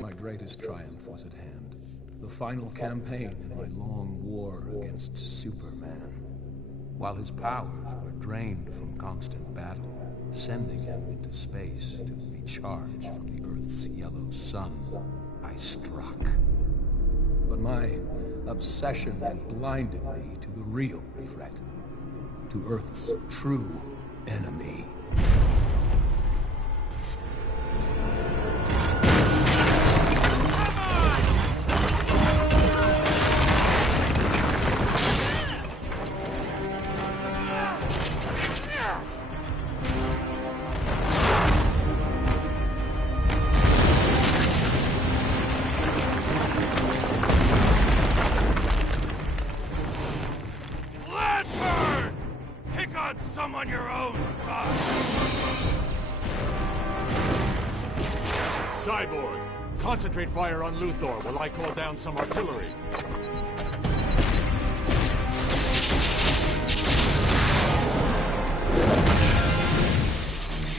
My greatest triumph was at hand. The final campaign in my long war against Superman. While his powers were drained from constant battle, sending him into space to recharge from the Earth's yellow sun, I struck. But my obsession had blinded me to the real threat. To Earth's true enemy. On your own side. Cyborg, concentrate fire on Luthor while I call down some artillery.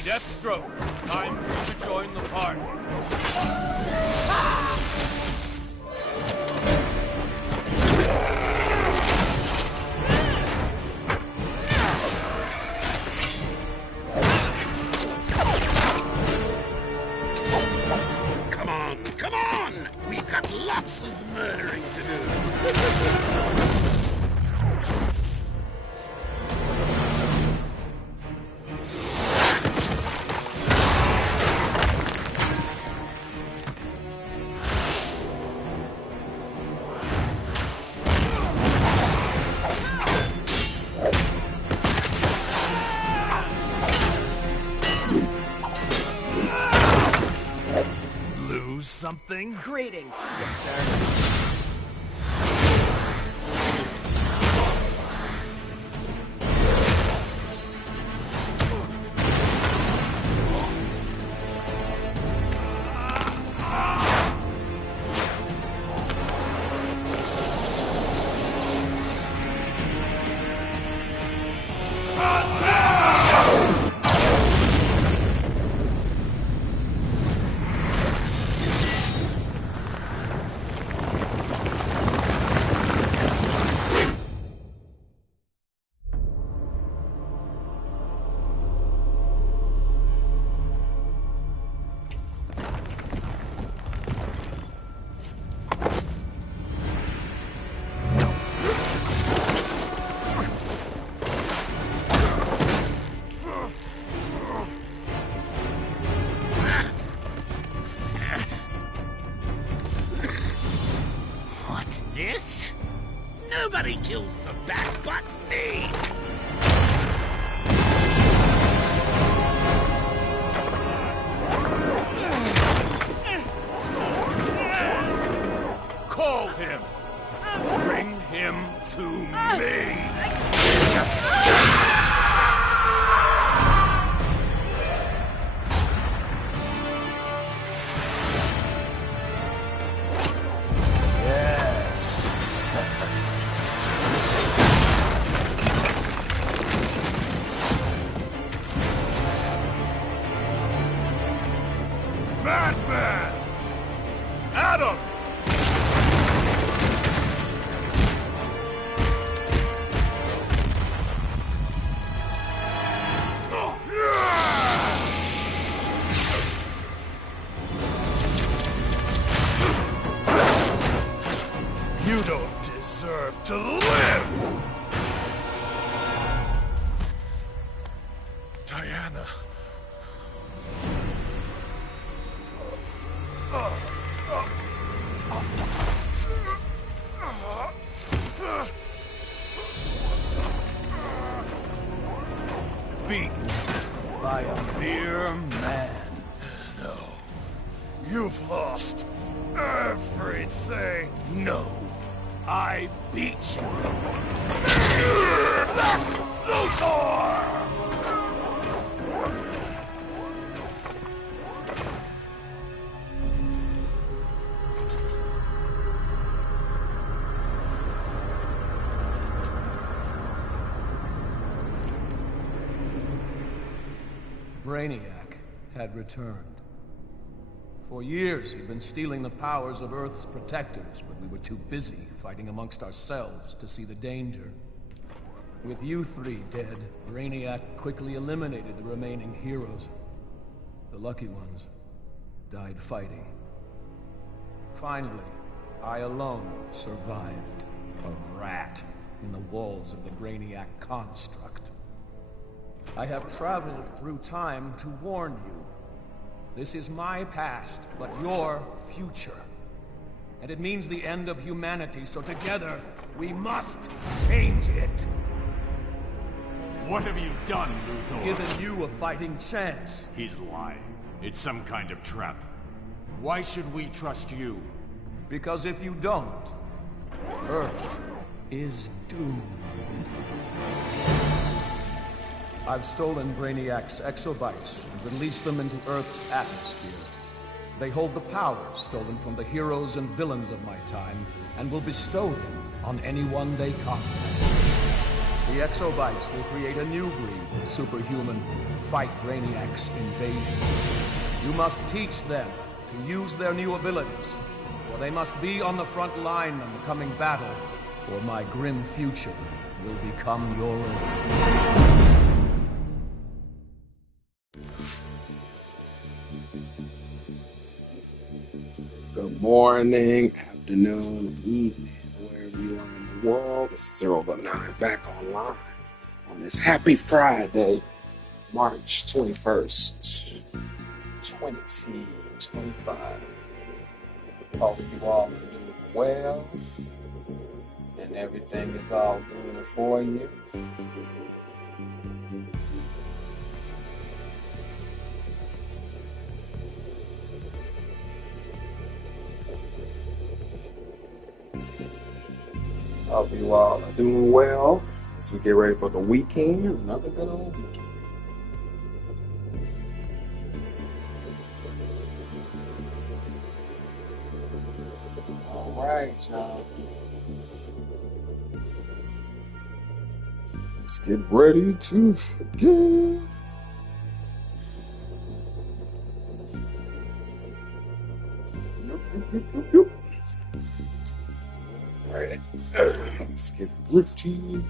Deathstroke, time for you to join the party. Lots of murdering to do. Lose something? Greetings, sister. This? Nobody kills the bat but me! Call him! Bring him to me! Batman! Adam! You don't deserve to live! Diana. Beaten by a mere man. know. I beat you. Luthor! Brainiac had returned. For years, he'd been stealing the powers of Earth's protectors, but we were too busy fighting amongst ourselves to see the danger. With you three dead, Brainiac quickly eliminated the remaining heroes. The lucky ones died fighting. Finally, I alone survived. A rat in the walls of the Brainiac construct. I have traveled through time to warn you. This is my past, but your future. And it means the end of humanity, so together, we must change it. What have you done, Luthor? Given you a fighting chance. He's lying. It's some kind of trap. Why should we trust you? Because if you don't, Earth is doomed. I've stolen Brainiac's exobytes and released them into Earth's atmosphere. They hold the powers stolen from the heroes and villains of my time, and will bestow them on anyone they contact. The exobytes will create a new breed of superhuman to fight Brainiac's invasion. You must teach them to use their new abilities, for they must be on the front line in the coming battle, or my grim future will become your own. Good morning, afternoon, evening, wherever you are in the world. This is 009 back online on this happy Friday, March 21st, 2025. Hope you all are doing well and everything is all good for you. Hope you all are doing well as we get ready for the weekend. Another good old weekend. All right, y'all. Let's get ready to begin. Alright, let's get routine.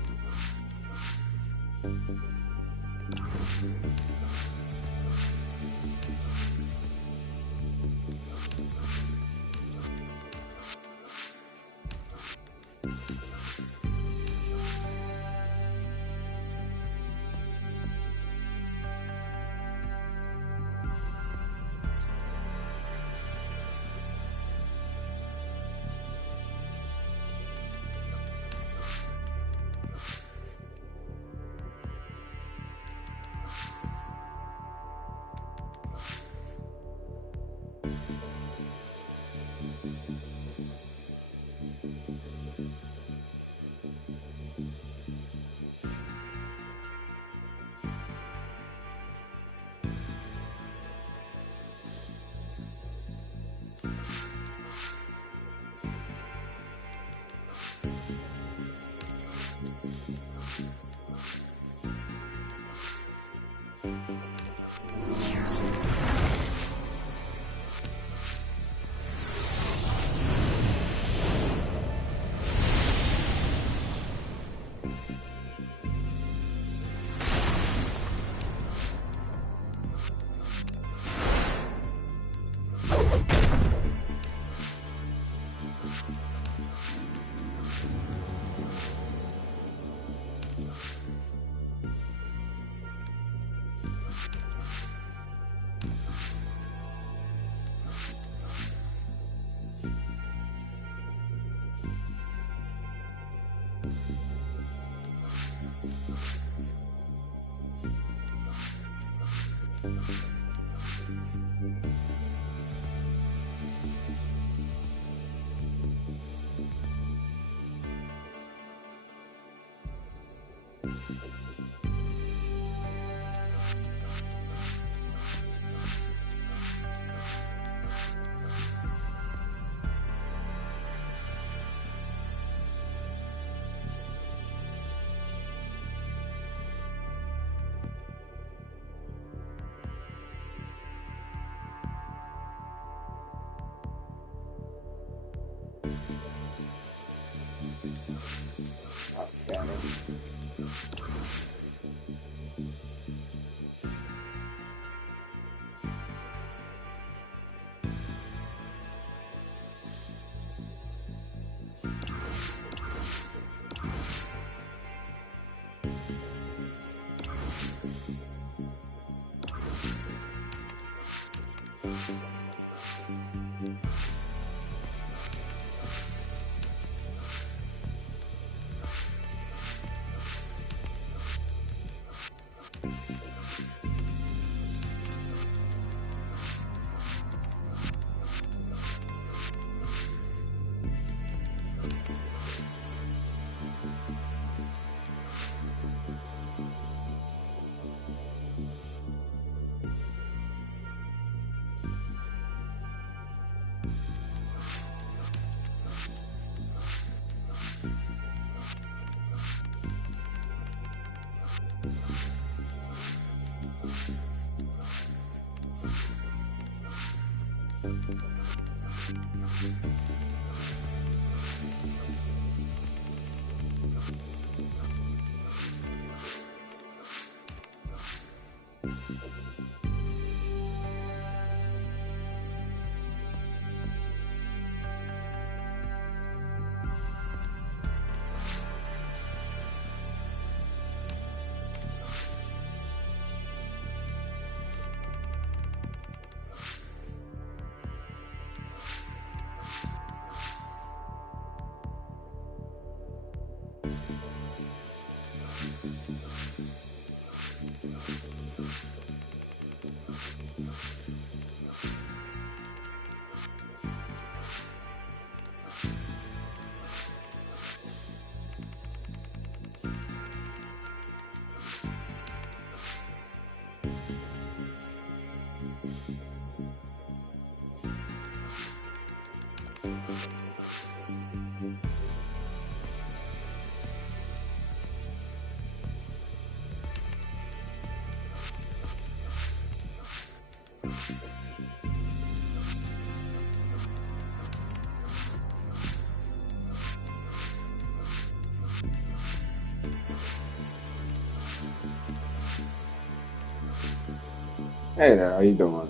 Hey there, how you doing?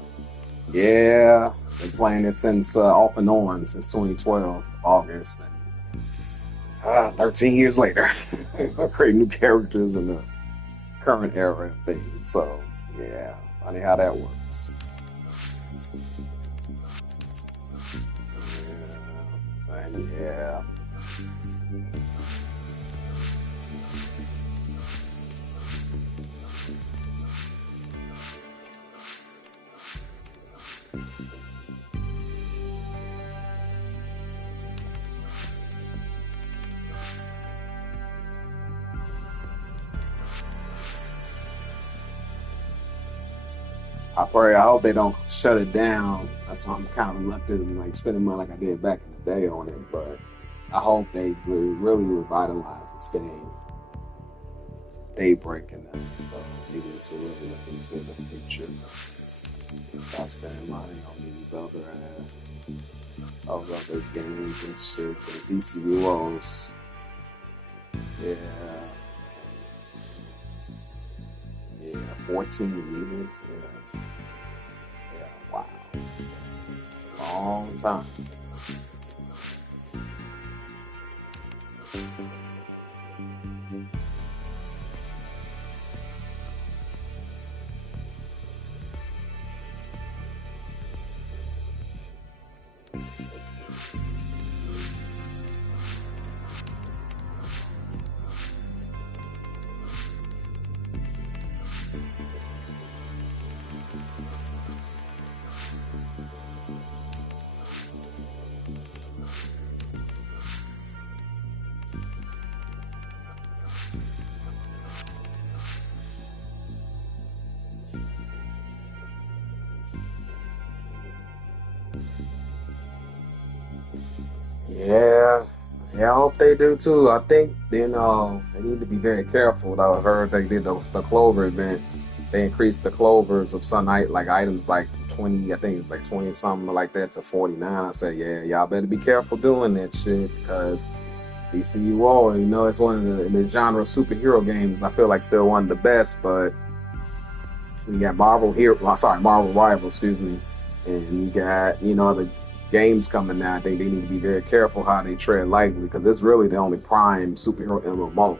Yeah, been playing this since off and on since 2012, August, and 13 years later, create new characters in the current era and things. So yeah, funny how that works. Yeah, same, yeah. I hope they don't shut it down. That's why I'm kind of reluctant and like spending money like I did back in the day on it. But I hope they really revitalize this game. Daybreak and them. So needing to really look into the future and stop spending money on these other games and shit. The DCUOs. Yeah. Yeah. 14 years. Yeah. Yeah. Wow. Long time. Yeah, I hope they do too. I think they need to be very careful. Though I heard they did the clover event. They increased the clovers of some items like 20. I think it's like 20 something like that to 49. I said, yeah, y'all better be careful doing that shit because DCUO, it's one of the genre of superhero games. I feel like still one of the best, but you got Marvel Rival, excuse me, and you got the games coming out. I think they need to be very careful how they tread lightly because it's really the only prime superhero MMO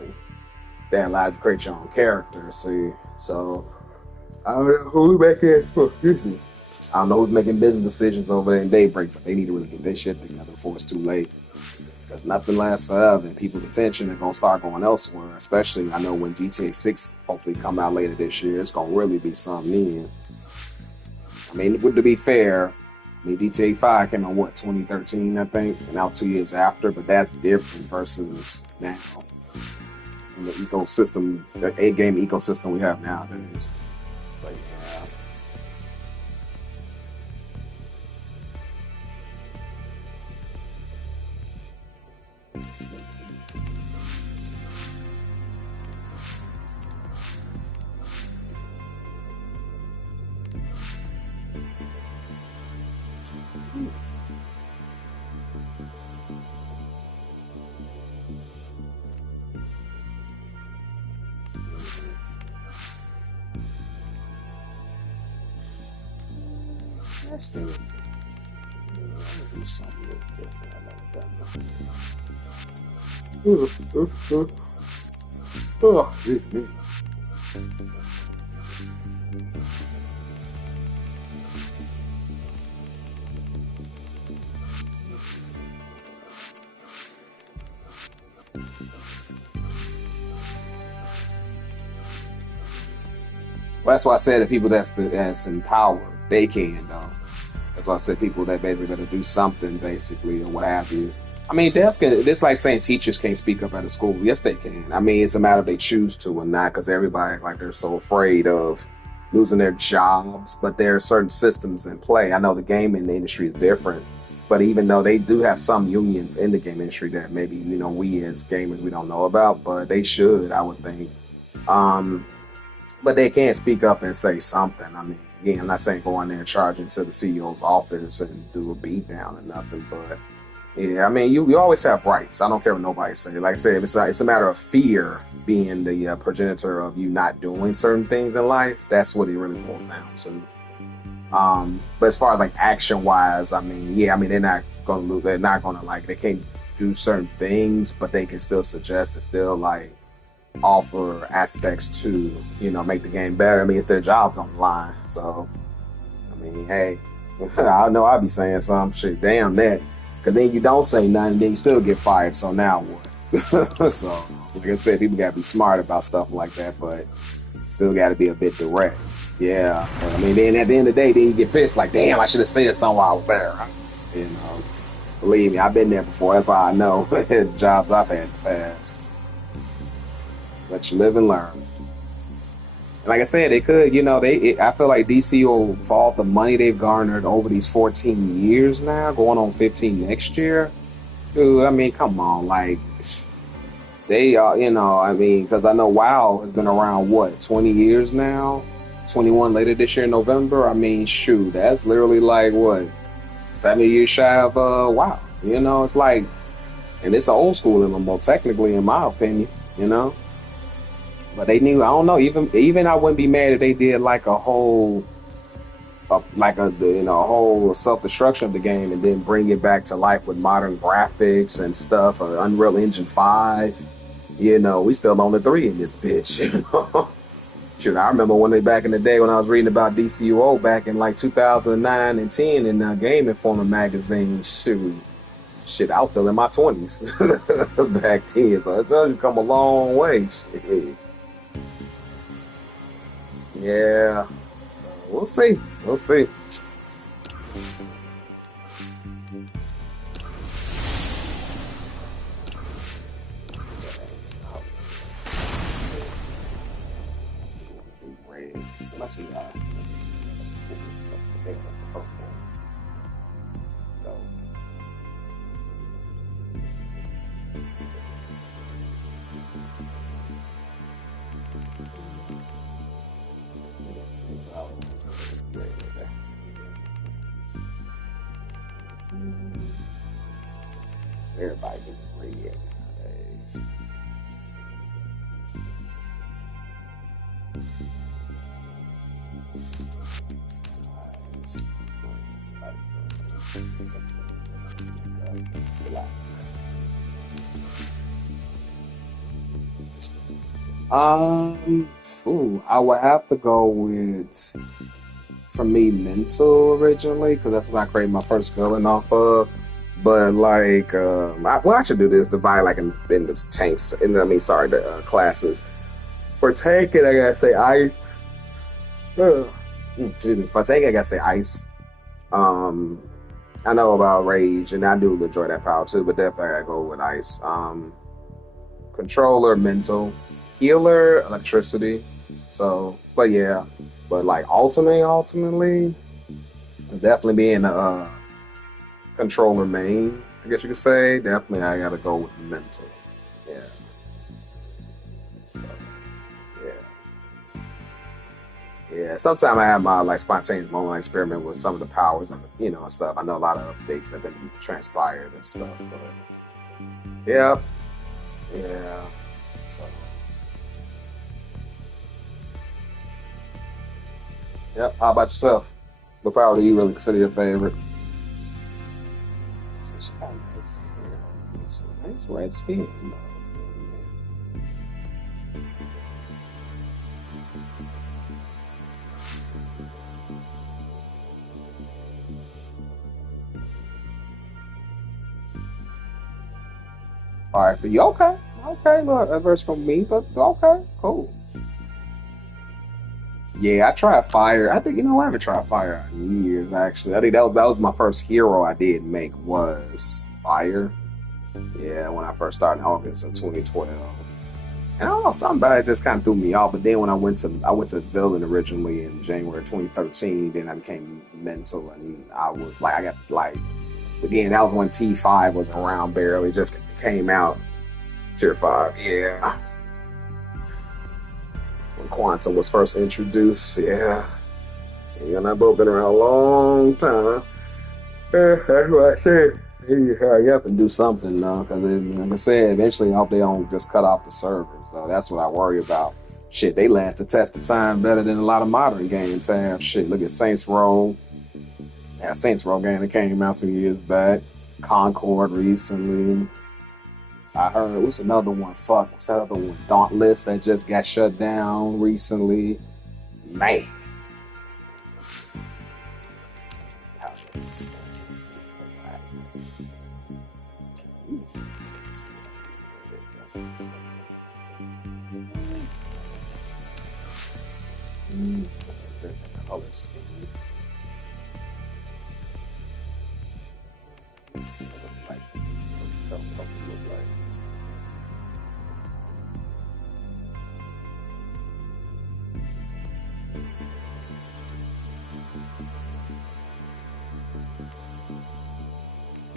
that allows you to create your own character. See, so I don't know who's making. Excuse me. I don't know who's making business decisions over there in Daybreak, but they need to really get their shit together before it's too late. Because nothing lasts forever, and people's attention are gonna start going elsewhere. Especially, I know when GTA 6 hopefully come out later this year, it's gonna really be something in. I mean, to be fair, GTA 5 came out 2013, I think, and now 2 years after. But that's different versus now in the ecosystem, the game ecosystem we have nowadays. But yeah. Let's do something a little different. Well, that's why I said that people that's in power, they can though. That's why I said people that basically got to do something, basically, or what have you. I mean, it's like saying teachers can't speak up at a school. Yes, they can. I mean, it's a matter if they choose to or not, because everybody, like, they're so afraid of losing their jobs. But there are certain systems in play. I know the gaming industry is different, but even though they do have some unions in the game industry that maybe, we as gamers, we don't know about, but they should, I would think. But they can speak up and say something. I mean, again, I'm not saying go in there and charge into the CEO's office and do a beat down or nothing, but yeah, I mean, you always have rights. I don't care what nobody say. Like I said, it's a matter of fear being the progenitor of you not doing certain things in life. That's what it really boils down to. But as far as like action wise, I mean, yeah, I mean, they're not gonna lose. They're not gonna they can't do certain things, but they can still suggest and still offer aspects to make the game better. I mean, it's their job on the line. So I mean, hey, I know I'll be saying some shit. Damn that, because then you don't say nothing, then you still get fired. So now what? So like I said, people gotta be smart about stuff like that, but still gotta be a bit direct. Yeah, I mean, then at the end of the day, then you get pissed like, damn, I should have said something while I was there. Believe me, I've been there before. That's why I know jobs I've had in the past. But you live and learn. And like I said, they could, I feel like DCUO, for all the money they've garnered over these 14 years now, going on 15 next year, dude, I mean, come on, they are, I mean, because I know WoW has been around, 20 years now? 21 later this year in November? I mean, shoot, that's literally 7 years shy of WoW. It's and it's an old school MMO, technically, in my opinion, But they knew, I don't know, even I wouldn't be mad if they did a whole self-destruction of the game and then bring it back to life with modern graphics and stuff, Unreal Engine 5. We still on the 3 in this bitch. Shoot, I remember back in the day when I was reading about DCUO back in 2009 and 10 in Game Informer magazine. Shit, I was still in my 20s back then, so it's come a long way. Shit. Yeah, we'll see. We'll see. So much everybody can read it nowadays. I would have to go with, for me, mental originally, because that's what I created my first villain off of. But like, I should do this, divide like in the tanks, the classes. For tanking, I gotta say ice. Excuse me. For tanking, I gotta say ice. I know about rage, and I do enjoy that power too, but definitely I gotta go with ice. Controller, mental. Healer, electricity. So, but yeah, but like ultimately, definitely being a controller main, I guess you could say. Definitely, I gotta go with mental. Yeah. So, yeah. Yeah. Sometimes I have my like spontaneous moment, I experiment with some of the powers and stuff. I know a lot of updates have been transpired and stuff, but yeah, yeah. So. Yep. How about yourself? What power do you really consider your favorite? Nice red skin. All right, for you, okay. Look, a verse from me, but okay, cool. Yeah, I tried fire. I think I haven't tried fire in years. Actually, I think that was my first hero I did make was fire. Yeah, when I first started in August of 2012, and I don't know, something about it just kind of threw me off. But then when I went to villain originally in January 2013, then I became mental, and I was like, I got like, again, that was when T5 was around barely, just came out, tier 5. Yeah. When Quantum was first introduced, yeah. And I've both been around a long time. That's what I said. You need to hurry up and do something now, because like I said, eventually I hope they don't just cut off the servers. So that's what I worry about. Shit, they last the test of time better than a lot of modern games have. Shit, look at Saints Row. That Saints Row game that came out some years back. Concord recently. I heard, what's another one? What's that other one? Dauntless that just got shut down recently. Man. There's a color scheme. Let's see what it look like. What it look like.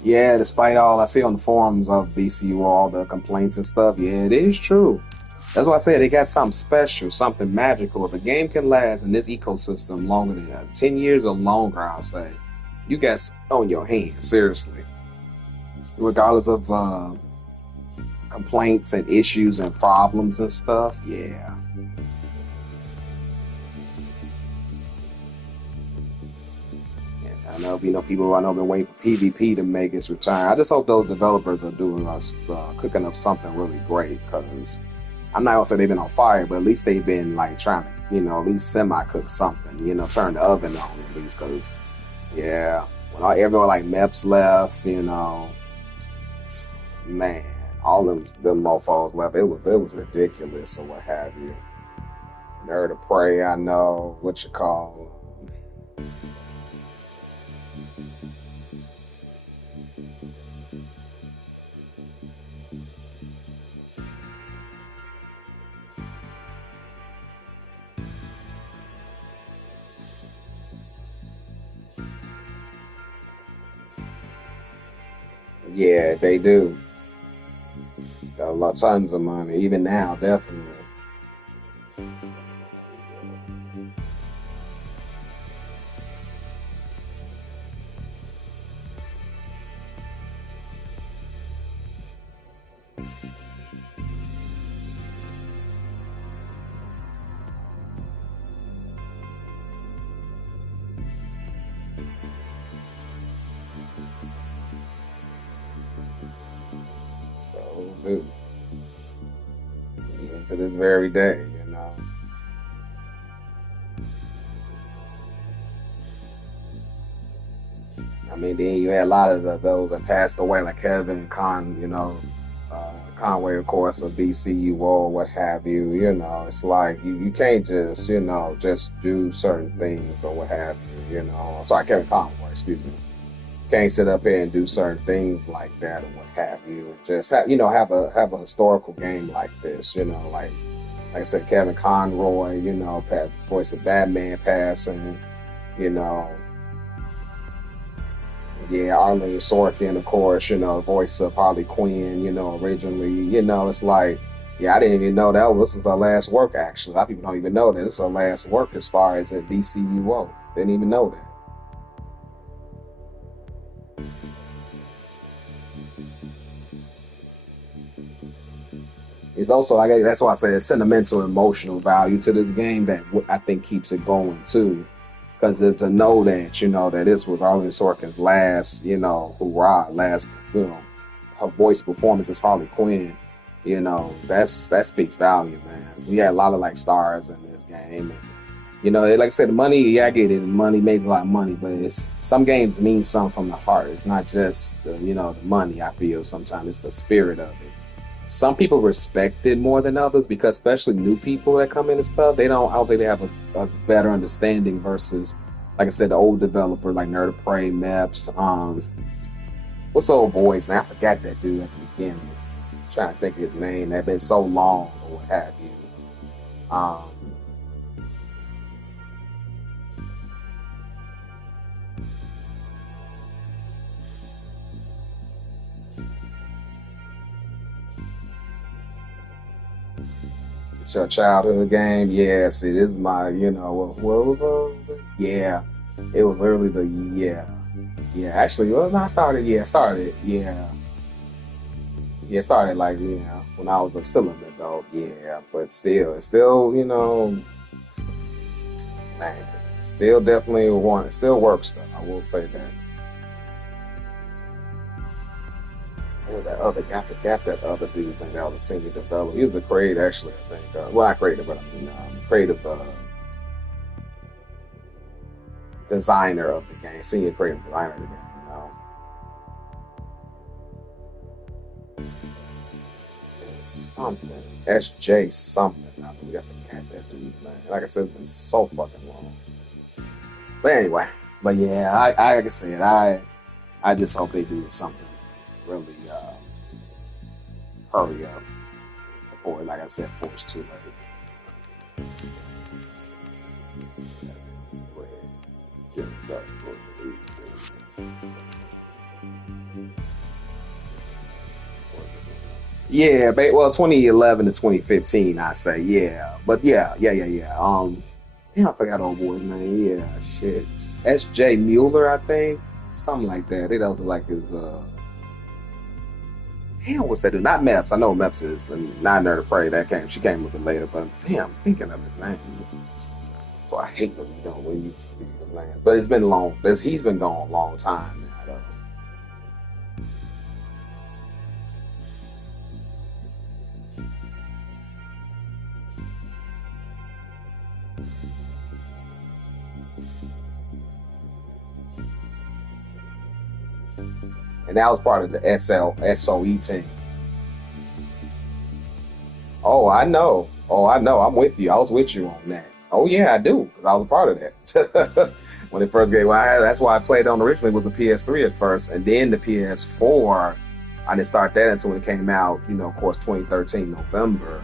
Yeah, despite all I see on the forums of DCUO, all the complaints and stuff, yeah, it is true. That's why I said they got something special, something magical. If a game can last in this ecosystem longer than 10 years or longer, I'll say, you got on your hands, seriously. Regardless of complaints and issues and problems and stuff, yeah. I know, people have been waiting for PvP to make its return. I just hope those developers are doing cooking up something really great, because I'm not gonna say they've been on fire, but at least they've been like trying to, at least semi-cook something, turn the oven on at least, because, yeah, when everyone like Meps left, man, all them mofos left. It was ridiculous or what have you. Nerd of Prey, I know, what you call. Yeah, they do. Got a lot, tons of money, even now, definitely. too. Even to this very day, you know. I mean, then you had a lot of those that passed away, like Kevin Con, you know, Conway, of course, of DCUO, what have you. You know, it's like you can't just, you know, just do certain things or what have you. You know, sorry, Kevin Conway, excuse me. Can't sit up here and do certain things like that or what have you. Just have, you know, have a historical game like this. You know, like I said, Kevin Conroy, you know, voice of Batman passing. You know. Yeah, Arlene Sorkin, of course, you know, voice of Harley Quinn, you know, originally, you know, it's like, yeah, I didn't even know this was her last work, actually. A lot of people don't even know that this was her last work as far as at DCUO. Didn't even know that. It's also, that's why I say it's sentimental, emotional value to this game that I think keeps it going, too. Because to know that, you know, that this was Arlene Sorkin's last, you know, last, you know, her voice performance as Harley Quinn, you know, that speaks value, man. We had a lot of like stars in this game. And, you know, like I said, the money, yeah, I get it. Money makes a lot of money, but some games mean something from the heart. It's not just the, you know, the money. I feel sometimes it's the spirit of it. Some people respect it more than others because, especially new people that come in and stuff, I don't think they have a better understanding versus, like I said, the old developer like Nerd of Prey, Meps. What's the old boy's name? I forgot that dude at the beginning. I'm trying to think of his name. That been so long or what have you. It's your childhood game. Yeah, see, this is my, you know, what was yeah, it was literally yeah. Actually, I started like, you know, when I was still an adult, yeah, but it's still, you know, man, still definitely still works though. I will say that. That other guy, I forgot that other dude's name. That was a senior developer. He was the creator, actually. I think. Well, not creator, but I mean, creative designer of the game, senior creative designer of the game. You know, something SJ something. I believe I forgot that dude's name. Like I said, it's been so fucking long. But anyway, yeah, I like I said, I just hope they do something really. Hurry up before, like I said, before it's too late. Yeah, well, 2011 to 2015, I say, yeah, but yeah. Damn, I forgot old boy's name. Yeah, shit, S.J. Mueller, I think, something like that. That was like his. Damn, what's that do? Not Meps. I know Meps is, and not Nerd of Prey. She came a little bit later, but damn, I'm thinking of his name. So I hate when you don't when you forget his name. But it's been long. He's been gone a long time now, though. And that was part of the SOE team. Oh, I know. I'm with you. I was with you on that. Oh yeah, I do, because I was a part of that. When it first came out, that's why I played on originally with the PS3 at first, and then the PS4. I didn't start that until it came out, you know, of course, 2013 November,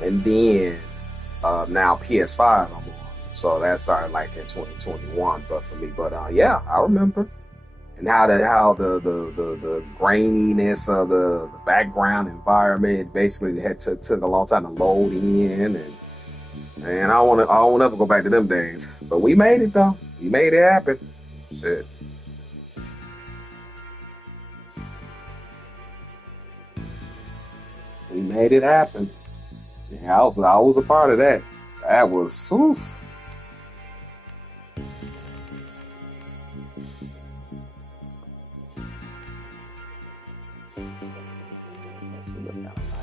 and then now PS5 I'm on. So that started like in 2021, but for me, yeah, I remember. And how the graininess of the background environment basically took a long time to load in, and I won't ever go back to them days. But we made it though. We made it happen. Shit. We made it happen. Yeah, I was a part of that. That was oof.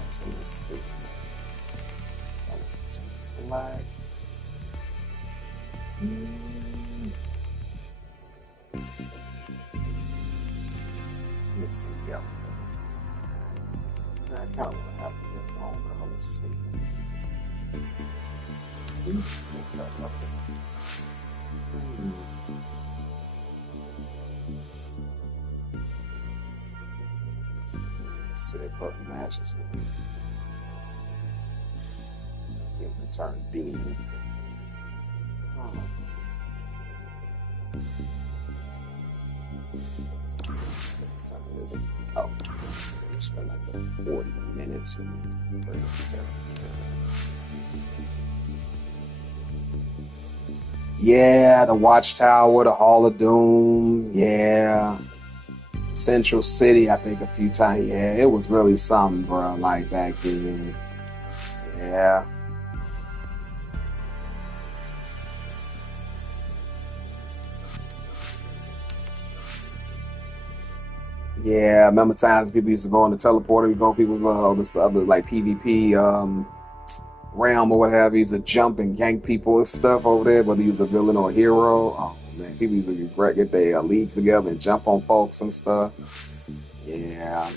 So let's see. Black. Let's see, yellow. I kind of want to have a different color scheme. Let's see if it matches with me. Give the turn demon. Oh, we spent like 40 minutes and bring it together. Yeah, the Watchtower, the Hall of Doom, yeah. Central City, I think a few times. Yeah, it was really something, bro, like back then. Yeah. Yeah, I remember times people used to go on the teleporter, this other like PvP realm or what have you, used to jump and gank people and stuff over there, whether you was a villain or a hero. Oh man, people used to get their leagues together and jump on folks and stuff. Yeah.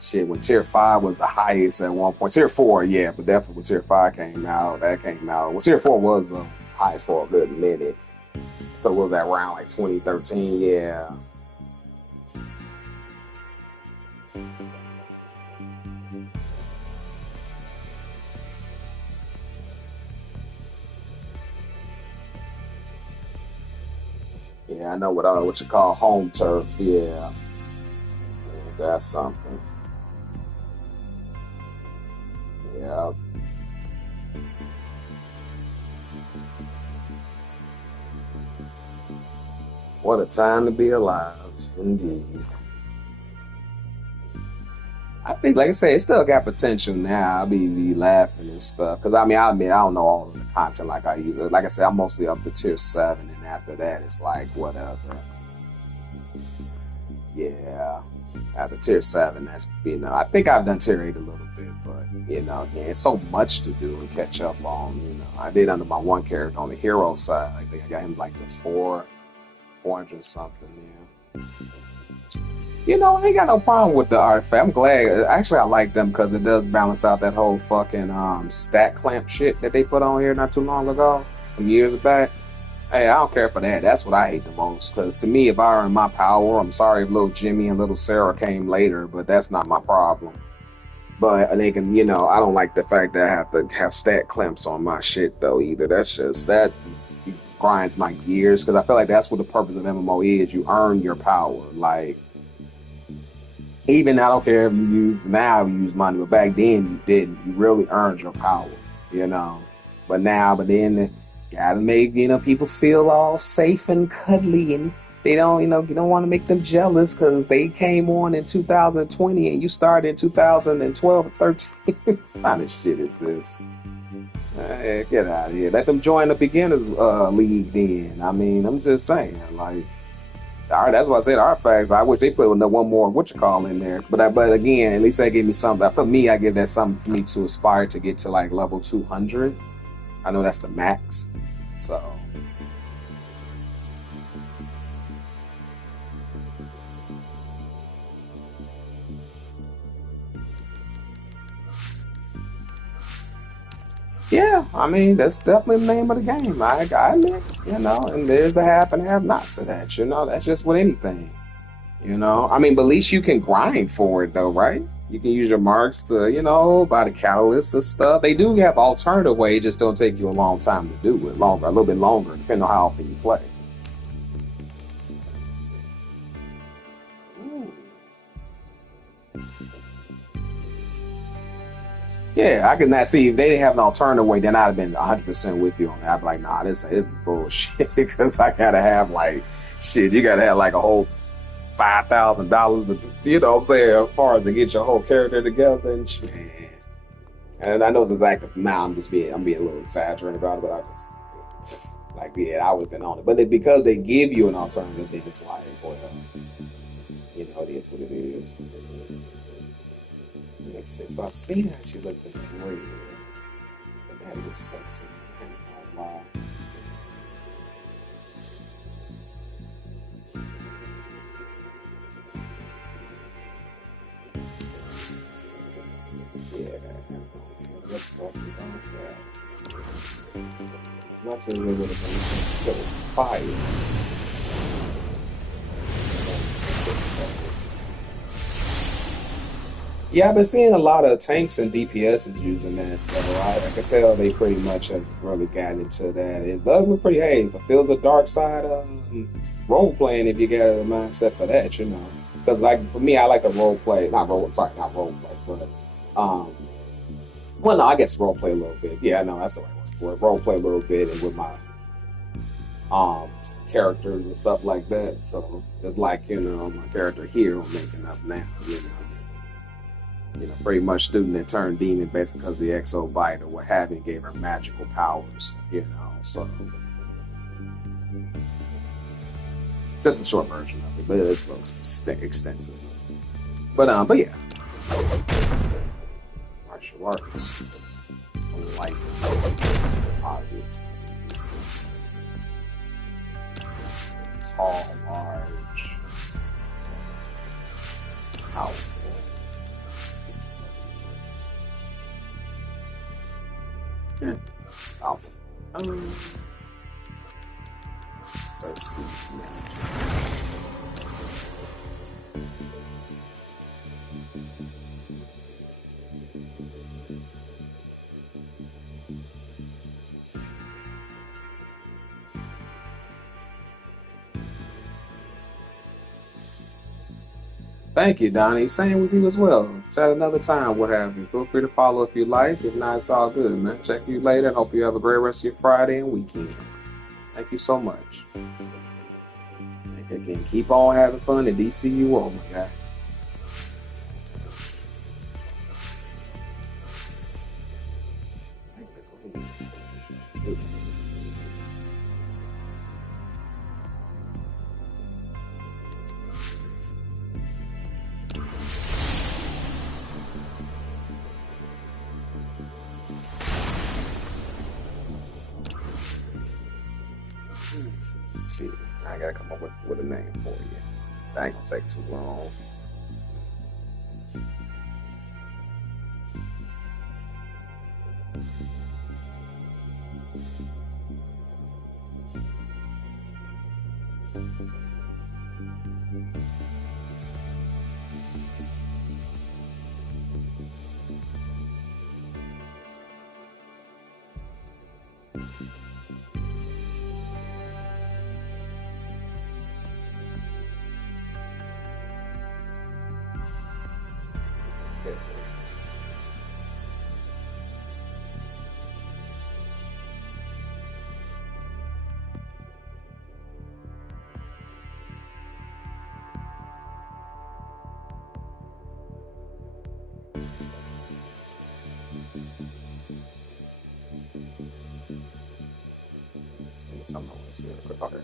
Shit, when Tier 5 was the highest at one point. Tier 4, yeah, but definitely when Tier 5 came out, that came out. Well, Tier 4 was the highest for a good minute. So was that around like 2013? Yeah. Yeah, I know what you call home turf. Yeah, that's something. Yeah. What a time to be alive, indeed. I think, like I say, it still got potential now. I be laughing and stuff because I admit I don't know all of the content like I use it. Like I said, I'm mostly up to Tier 7, and after that, it's like whatever. Yeah, after Tier 7, that's I think I've done Tier 8 a little bit, but again, it's so much to do and catch up on. I did under my one character on the hero side. I think I got him like to 400 something. Yeah. I ain't got no problem with the artifact. I'm glad. Actually, I like them because it does balance out that whole fucking stat clamp shit that they put on here not too long ago, some years back. Hey, I don't care for that. That's what I hate the most. Because to me, if I earn my power, I'm sorry if little Jimmy and little Sarah came later, but that's not my problem. But they can, I don't like the fact that I have to have stat clamps on my shit though either. That grinds my gears because I feel like that's what the purpose of MMO is. You earn your power. Like, even I don't care if you use money, but back then you didn't. You really earned your power, But then gotta make people feel all safe and cuddly, and they don't, you don't want to make them jealous because they came on in 2020 and you started in 2012 or 13. What kind of shit is this? Hey, get out of here. Let them join the beginners league then. I'm just saying, like. All right, that's why I said artifacts. I wish they put one more in there. But again, at least that gave me something. For me, I give that something for me to aspire to get to like level 200. I know that's the max. So. Yeah, that's definitely the name of the game. I admit, and there's the have and have nots of that, that's just with anything, but at least you can grind for it though, right? You can use your marks to, buy the catalysts and stuff. They do have alternative ways, it just don't take you a long time to do it, a little bit longer, depending on how often you play. Let's see. Yeah, I could not see if they didn't have an alternative way, then I'd have been 100% with you on that. I'd be like, nah, this is bullshit because I gotta have you gotta have like a whole $5,000 to, what I'm saying, as far as to get your whole character together and shit. And I know it's exact amount. I'm being a little exaggerating about it, but I just I would have been on it. But because they give you an alternative, then it's like, well, You know, it is what it is. Makes sense. So I seen how she looked in the red, but that was sexy. I ain't gonna lie. Yeah, lip stuff we don't have. Nothing really would have been so fire. Yeah, I've been seeing a lot of tanks and DPSs using that. So I can tell they pretty much have really gotten into that. It does look pretty. Hey, if it feels a dark side role playing, if you get a mindset for that, you know. Because like for me, I like to role play, not role play, but well, no, I guess role play a little bit. Yeah, no, that's the right word. Role play a little bit and with my characters and stuff like that. So it's like, you know, my character here I'm making up now, you know, pretty much student that turned demon basically because the exo bite or what have you gave her magical powers, you know. So just a short version of it, but this looks extensive. But yeah, martial arts, light, obvious, tall, large, powerful. Yeah, powerful. So see, thank you, Donnie. Same with you as well. Chat another time, what have you. Feel free to follow if you like. If not, it's all good, man. Check you later. Hope you have a great rest of your Friday and weekend. Thank you so much. Again, keep on having fun at DCUO, my guy. Let's see. I gotta come up with a name for you. That ain't gonna take too long. Someone was here. Okay.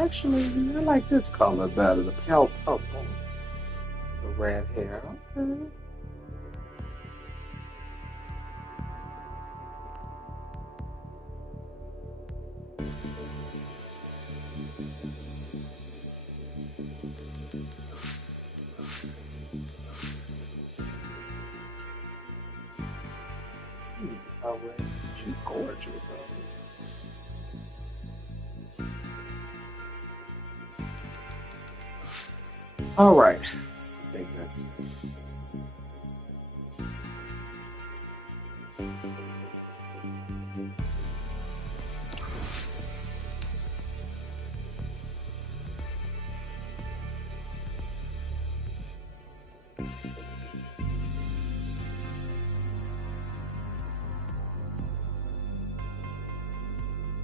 Actually, I like this color better, the pale purple. The red hair. Okay. Oh, red. She's gorgeous, though. All right. I think that's it.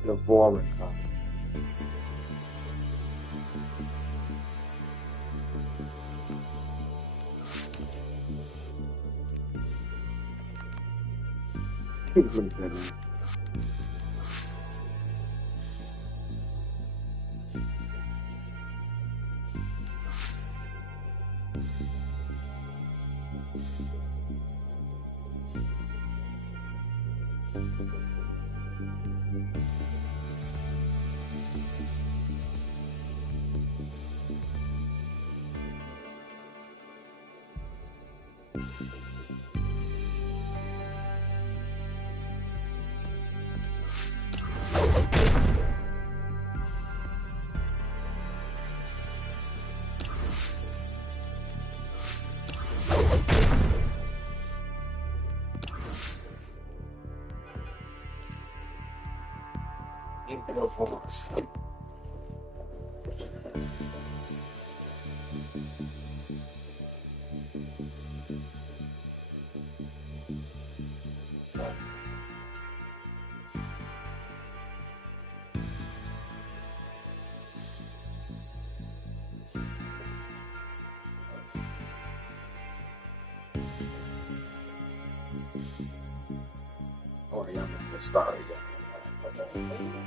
The Vorica. Look at that. Beautiful. Oh, yeah, I'm gonna start again. Okay.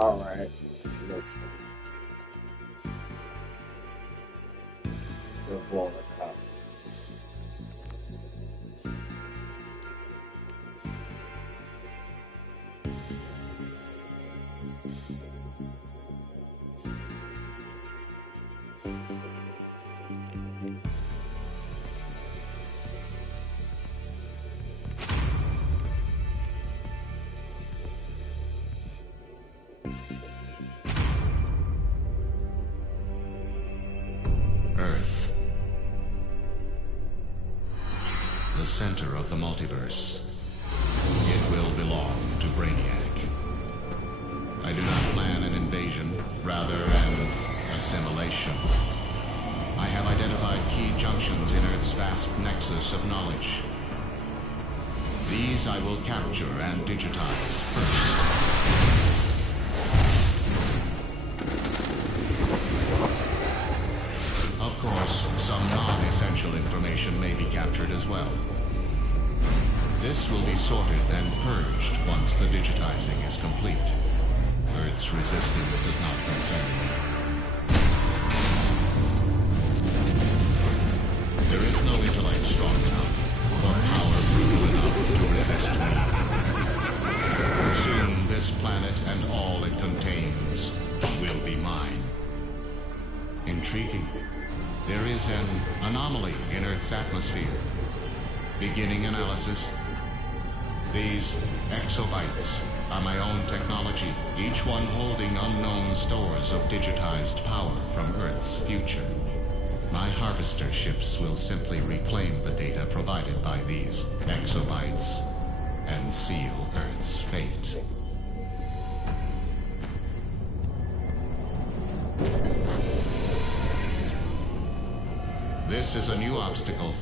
Alright, let's go. The roller cup. Earth. The center of the multiverse. It will belong to Brainiac. I do not plan an invasion, rather an assimilation. I have identified key junctions in Earth's vast nexus of knowledge. These I will capture and digitize first. Of course, some non-essential information may be captured as well. This will be sorted and purged once the digitizing is complete. Earth's resistance does not concern me. There is no intellect strong enough, or power brutal enough to resist me. Soon this planet and all it contains will be mine. Intriguing. There is an anomaly in Earth's atmosphere. Beginning analysis. These exobytes are my own technology, each one holding unknown stores of digitized power from Earth's future. My harvester ships will simply reclaim the data provided by these exobytes and seal Earth's fate. This is a new obstacle.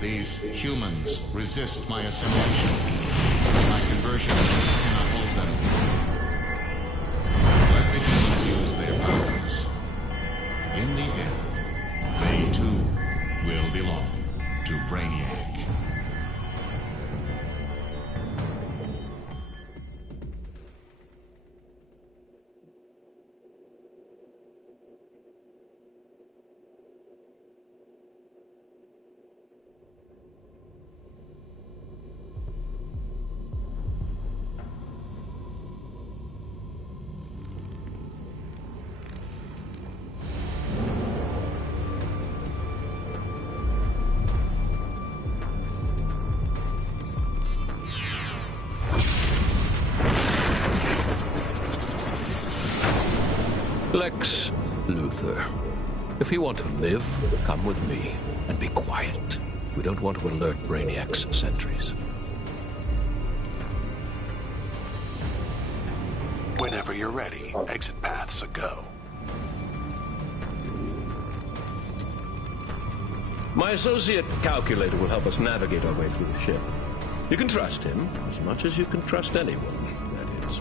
These humans resist my assimilation. My conversion cannot hold them. Let the humans use their powers. In the end, they too will belong to Brainiac. Lex Luthor. If you want to live, come with me. And be quiet. We don't want to alert Brainiac's sentries. Whenever you're ready, exit paths a go. My associate calculator will help us navigate our way through the ship. You can trust him as much as you can trust anyone, that is.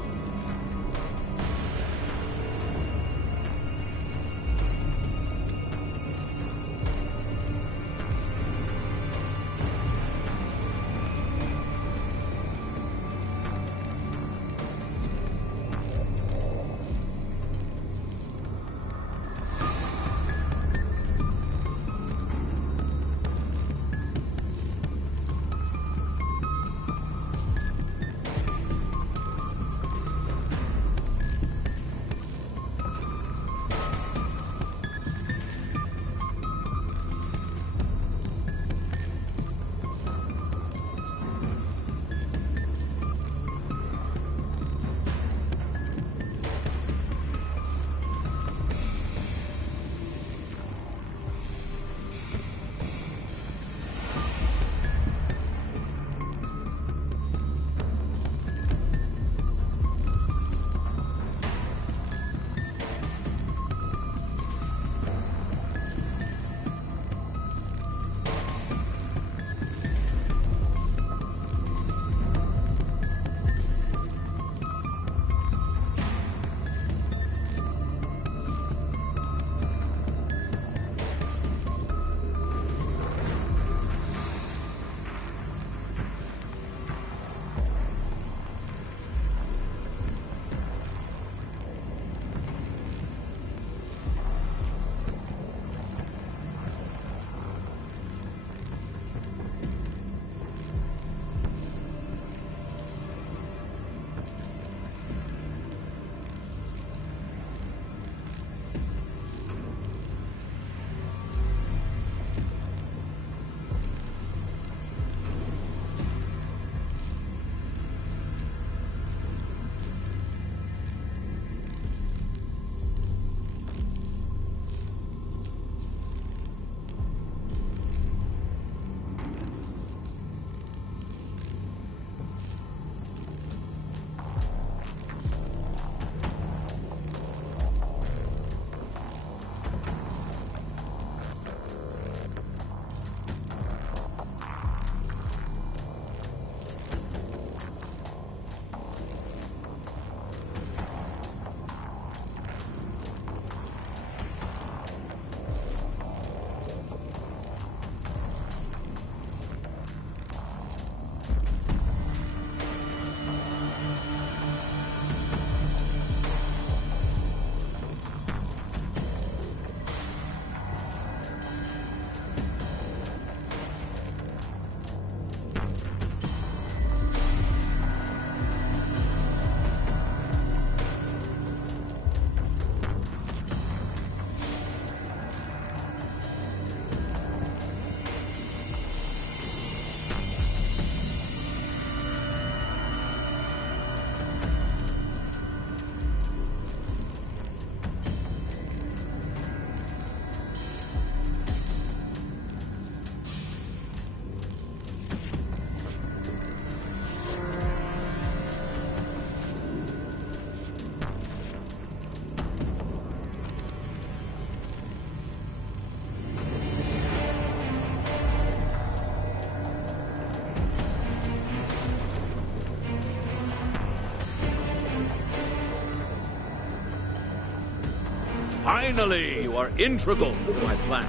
Finally! You are integral to my plan.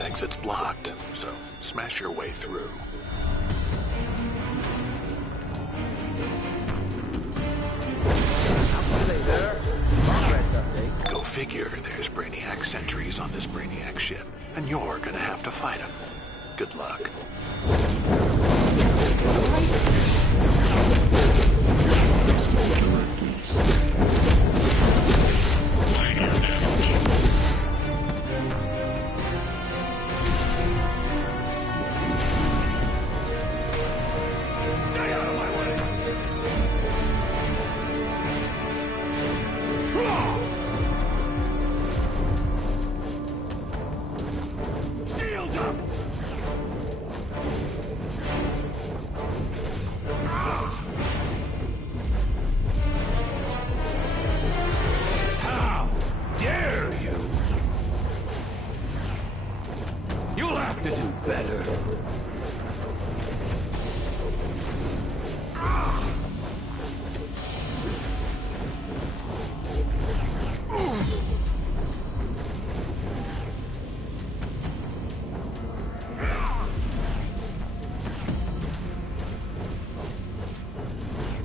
Exit's blocked, so smash your way through. Go figure, there's Brainiac sentries on this Brainiac ship, and you're gonna have to fight them. Good luck.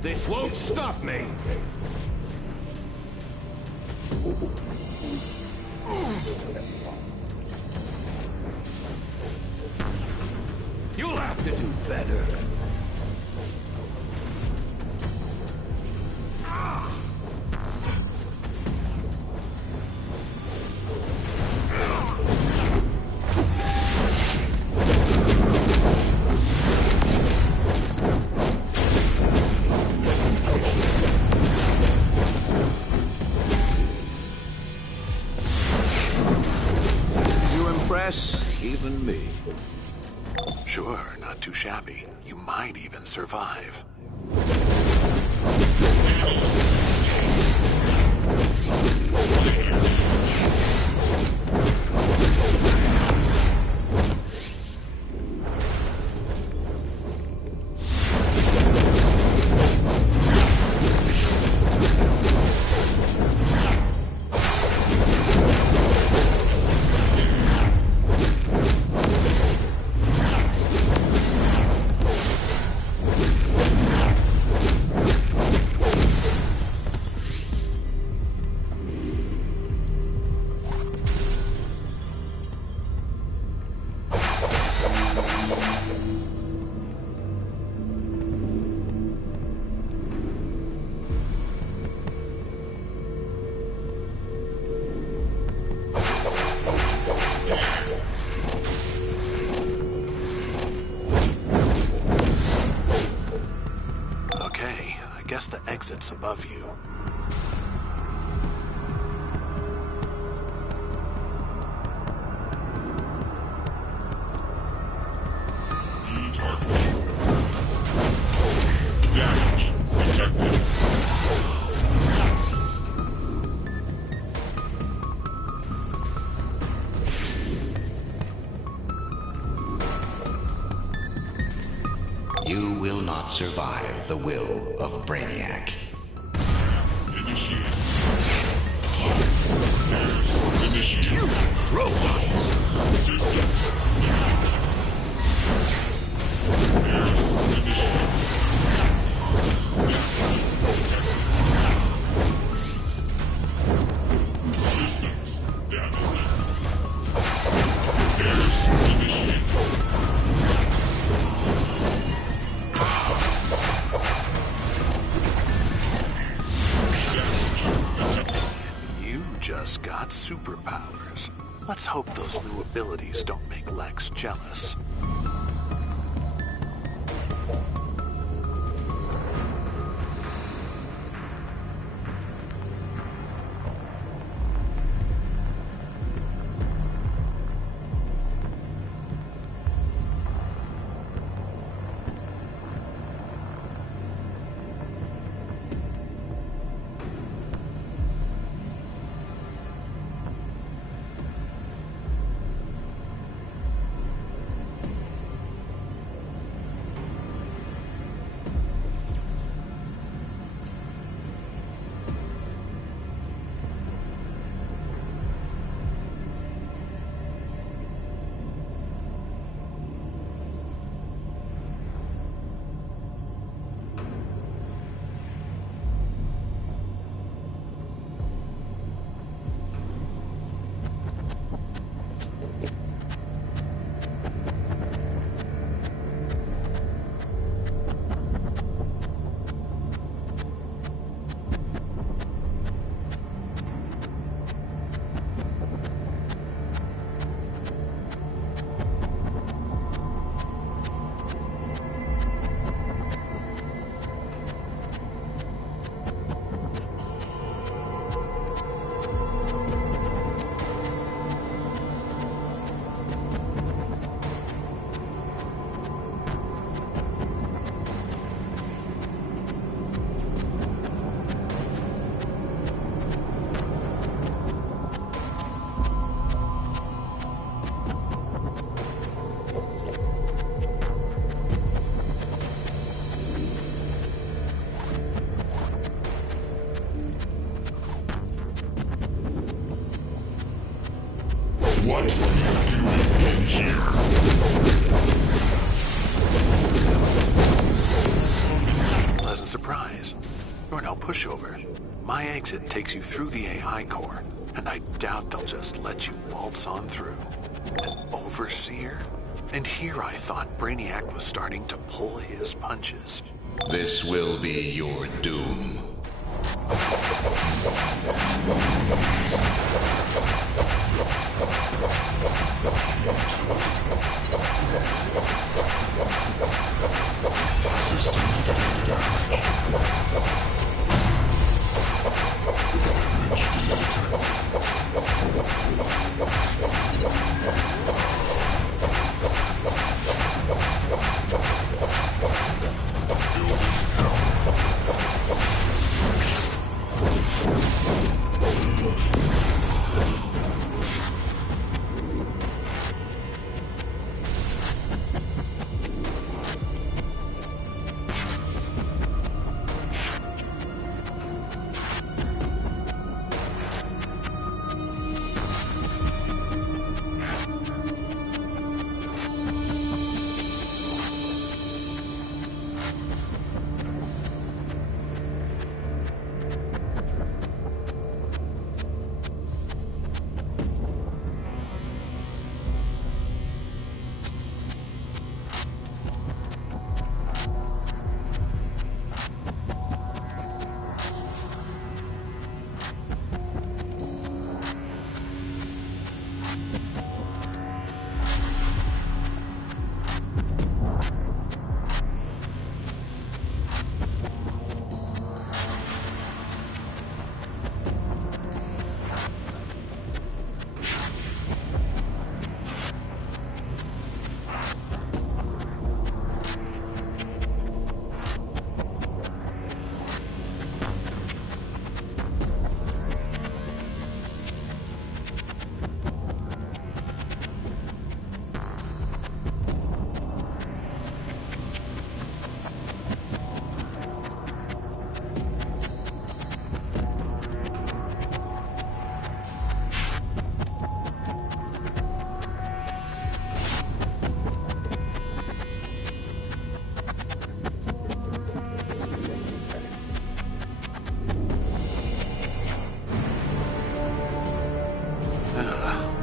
This won't stop me! You'll have to do better. Even me. Sure, not too shabby. You might even survive. The exit's above you. Damage detected. You will not survive the will of Brainiac. Initiate. Initiate. You robot! System. Initiate. Systems damaged. Initiate. You just got superpowers. Let's hope those new abilities don't make Lex jealous. Pleasant surprise. You're no pushover. My exit takes you through the AI core, and I doubt they'll just let you waltz on through. An overseer? And here I thought Brainiac was starting to pull his punches. This will be your doom.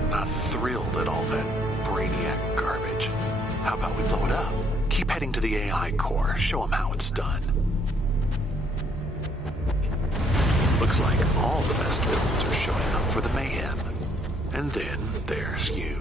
Not thrilled at all that Brainiac garbage. How about we blow it up? Keep heading to the AI core. Show them how it's done. Looks like all the best villains are showing up for the mayhem. And then there's you.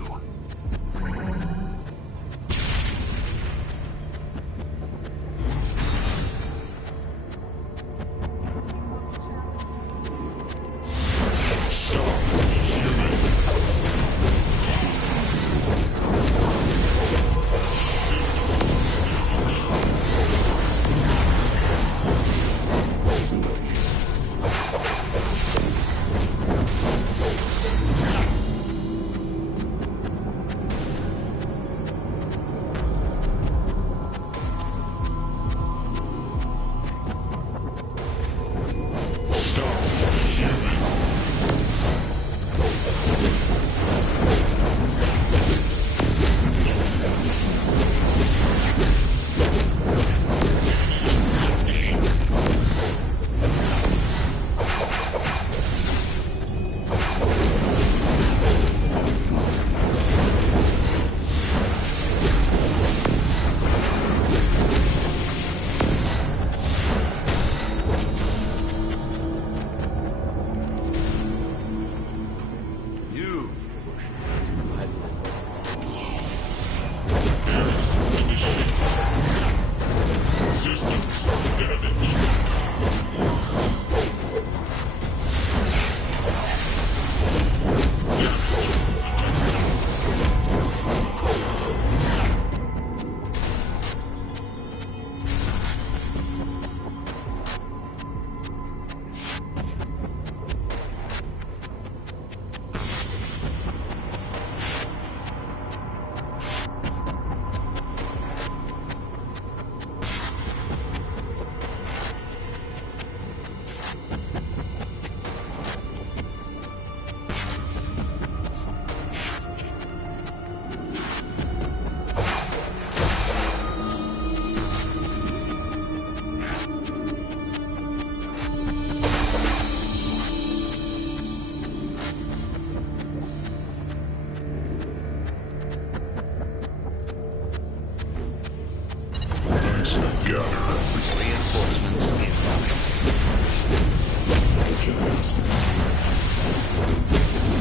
Reinforcements incoming.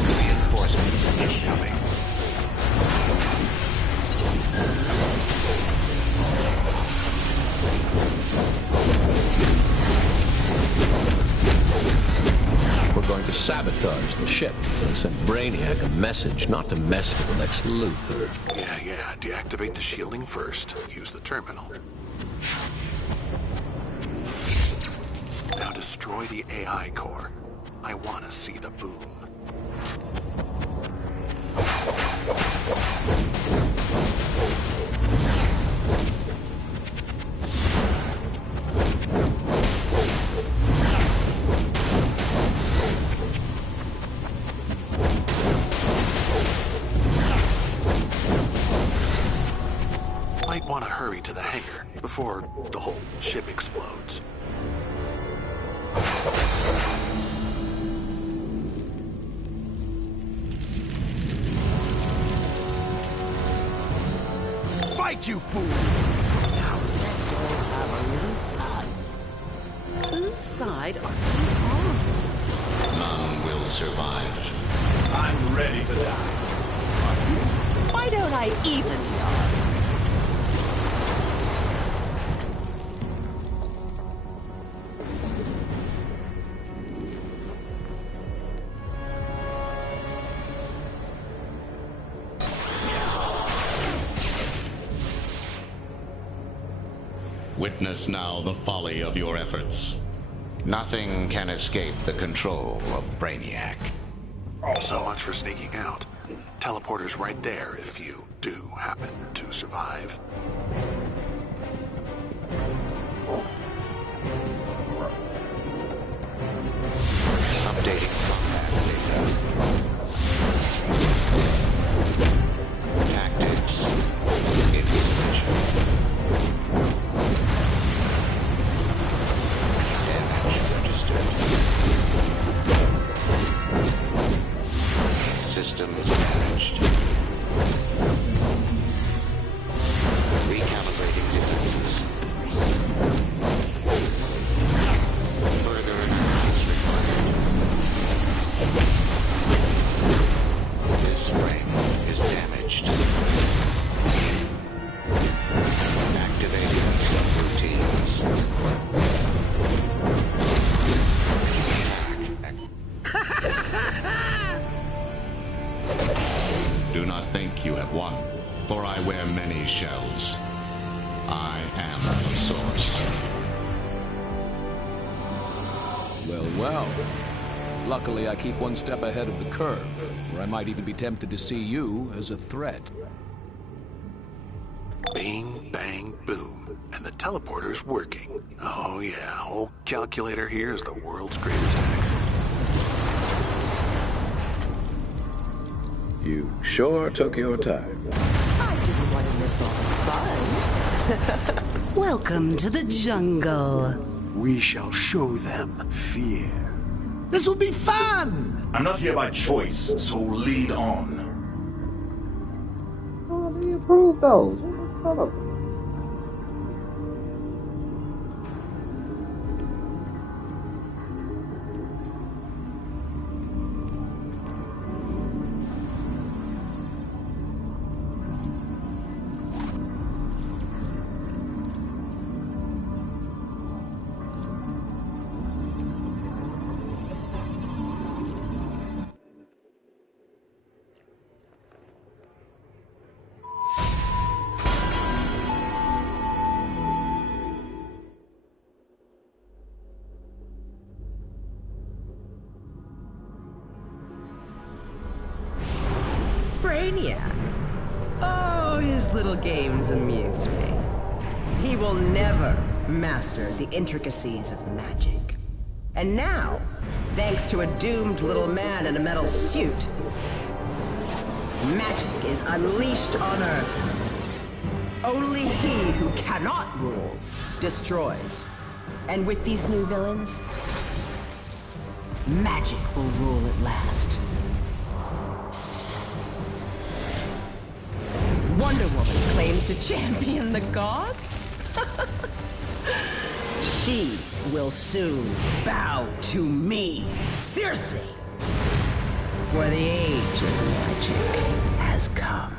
Reinforcements incoming. We're going to sabotage the ship and send Brainiac a message not to mess with Lex Luthor. Yeah. Deactivate the shielding first. Use the terminal. Now destroy the AI core. I want to see the boom. Might want to hurry to the hangar before the whole ship explodes. Fight, you fool! Now let's all have a little fun. Whose side are you on? None will survive. I'm ready to die. Why don't I even the odds? Witness now the folly of your efforts. Nothing can escape the control of Brainiac. So much for sneaking out. Teleporter's right there if you do happen to survive. Updating combat data. Tactics. Information. Damage registered. Systems damaged. Recalibrating defenses. Further analysis required. This frame is damaged. Activating subroutines. Do not think you have won, for I wear many shells. I am the source. Well. Luckily, I keep one step ahead of the curve, where I might even be tempted to see you as a threat. Bing, bang, boom. And the teleporter's working. Oh yeah, old calculator here is the world's greatest hacker. You sure took your time. I didn't want to miss all the fun. Welcome to the jungle. We shall show them fear. This will be fun! I'm not here by choice, so lead on. Oh, they approved those. What's up? Brainiac. Oh, his little games amuse me. He will never master the intricacies of magic. And now, thanks to a doomed little man in a metal suit, magic is unleashed on Earth. Only he who cannot rule destroys. And with these new villains, magic will rule at last. Wonder Woman claims to champion the gods? She will soon bow to me, Circe. For the age of magic has come.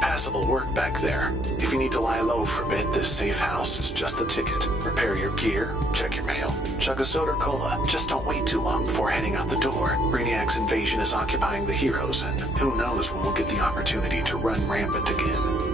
Passable work back there. If you need to lie low for a bit, this safe house is just the ticket. Repair your gear, check your mail, chug a soda or cola. Just don't wait too long before heading out the door. Brainiac's invasion is occupying the heroes, and who knows when we'll get the opportunity to run rampant again.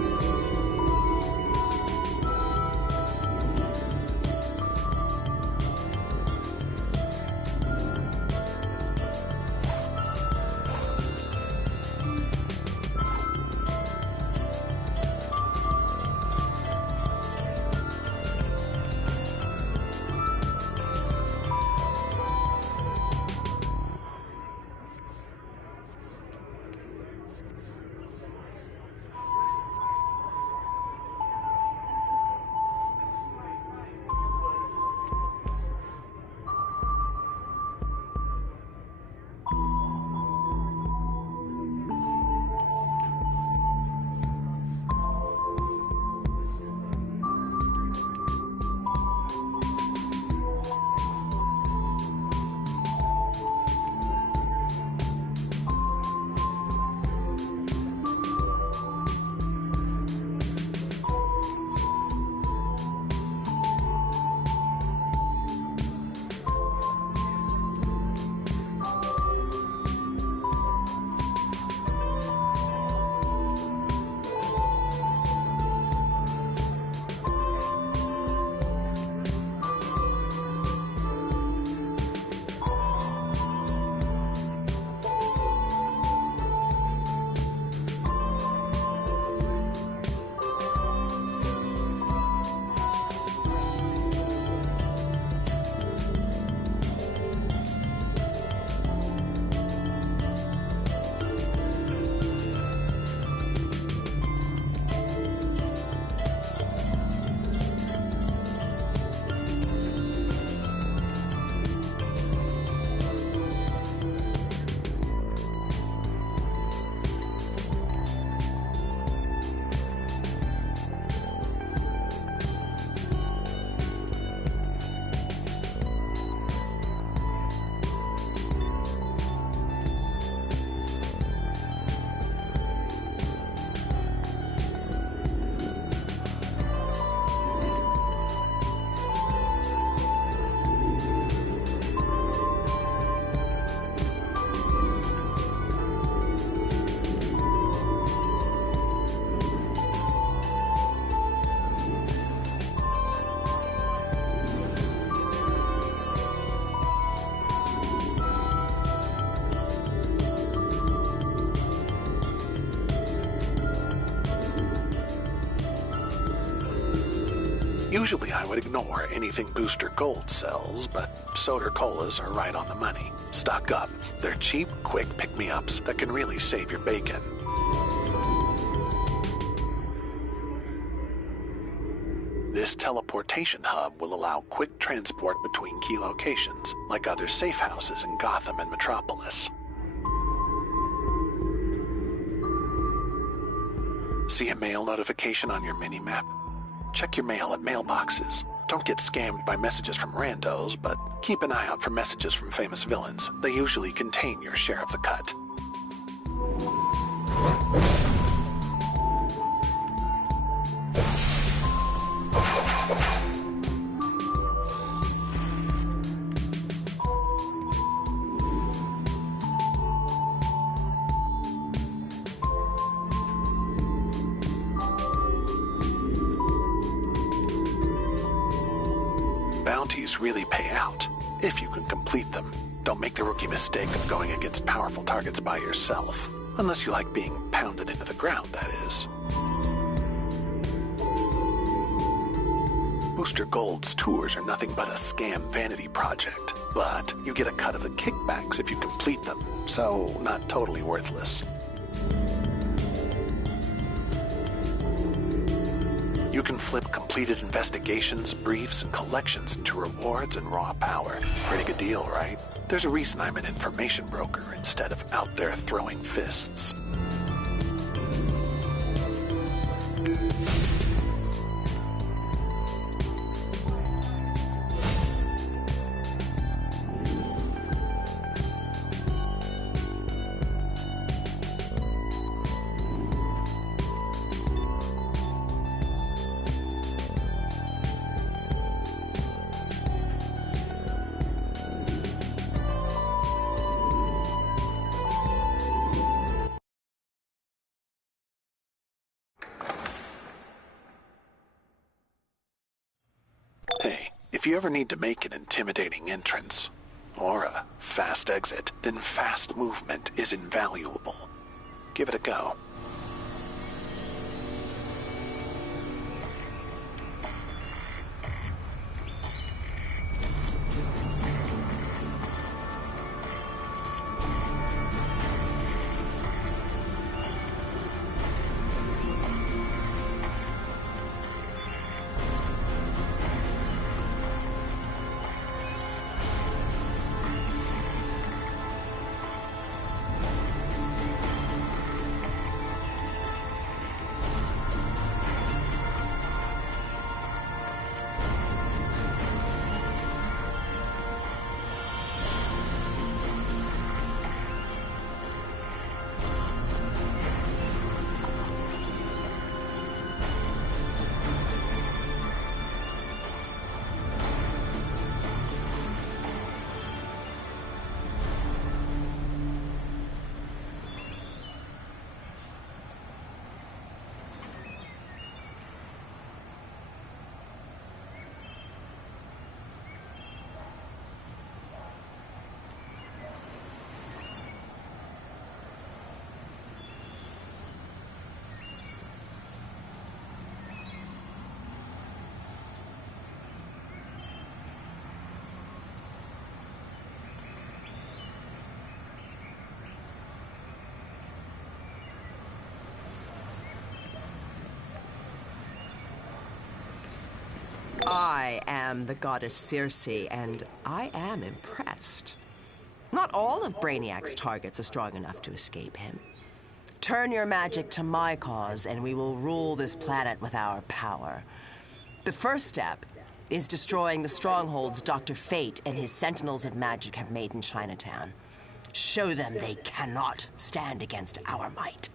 Usually I would ignore anything Booster Gold sells, but soda colas are right on the money. Stock up. They're cheap, quick pick-me-ups that can really save your bacon. This teleportation hub will allow quick transport between key locations, like other safe houses in Gotham and Metropolis. See a mail notification on your mini-map? Check your mail at mailboxes. Don't get scammed by messages from randos, but keep an eye out for messages from famous villains. They usually contain your share of the cut. these really pay out, if you can complete them. Don't make the rookie mistake of going against powerful targets by yourself. Unless you like being pounded into the ground, that is. Booster Gold's tours are nothing but a scam vanity project, but you get a cut of the kickbacks if you complete them, so not totally worthless. You can flip completed investigations, briefs, and collections into rewards and raw power. Pretty good deal, right? There's a reason I'm an information broker instead of out there throwing fists. If you ever need to make an intimidating entrance, or a fast exit, then fast movement is invaluable. Give it a go. I am the goddess Circe, and I am impressed. Not all of Brainiac's targets are strong enough to escape him. Turn your magic to my cause, and we will rule this planet with our power. The first step is destroying the strongholds Dr. Fate and his Sentinels of Magic have made in Chinatown. Show them they cannot stand against our might.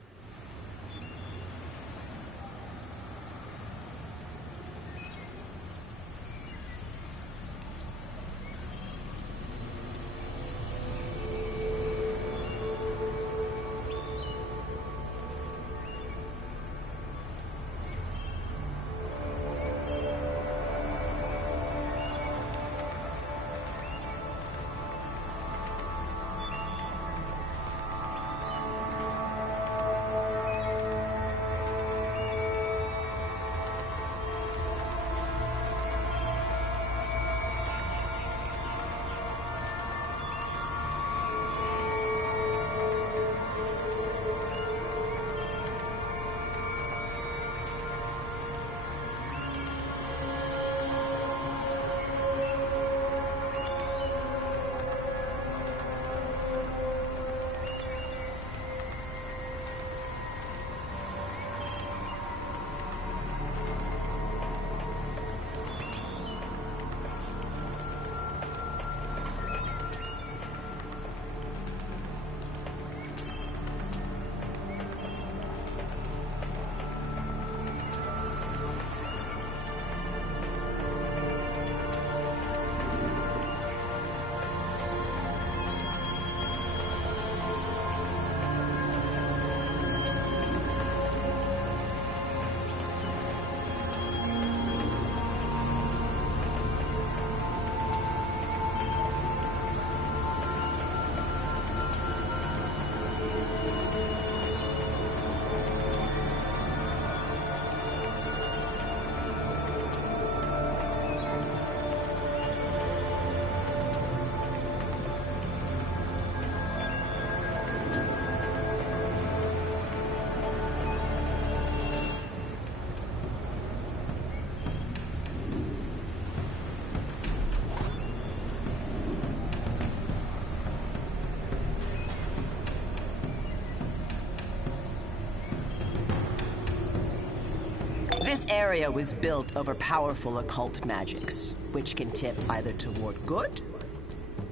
This area was built over powerful occult magics, which can tip either toward good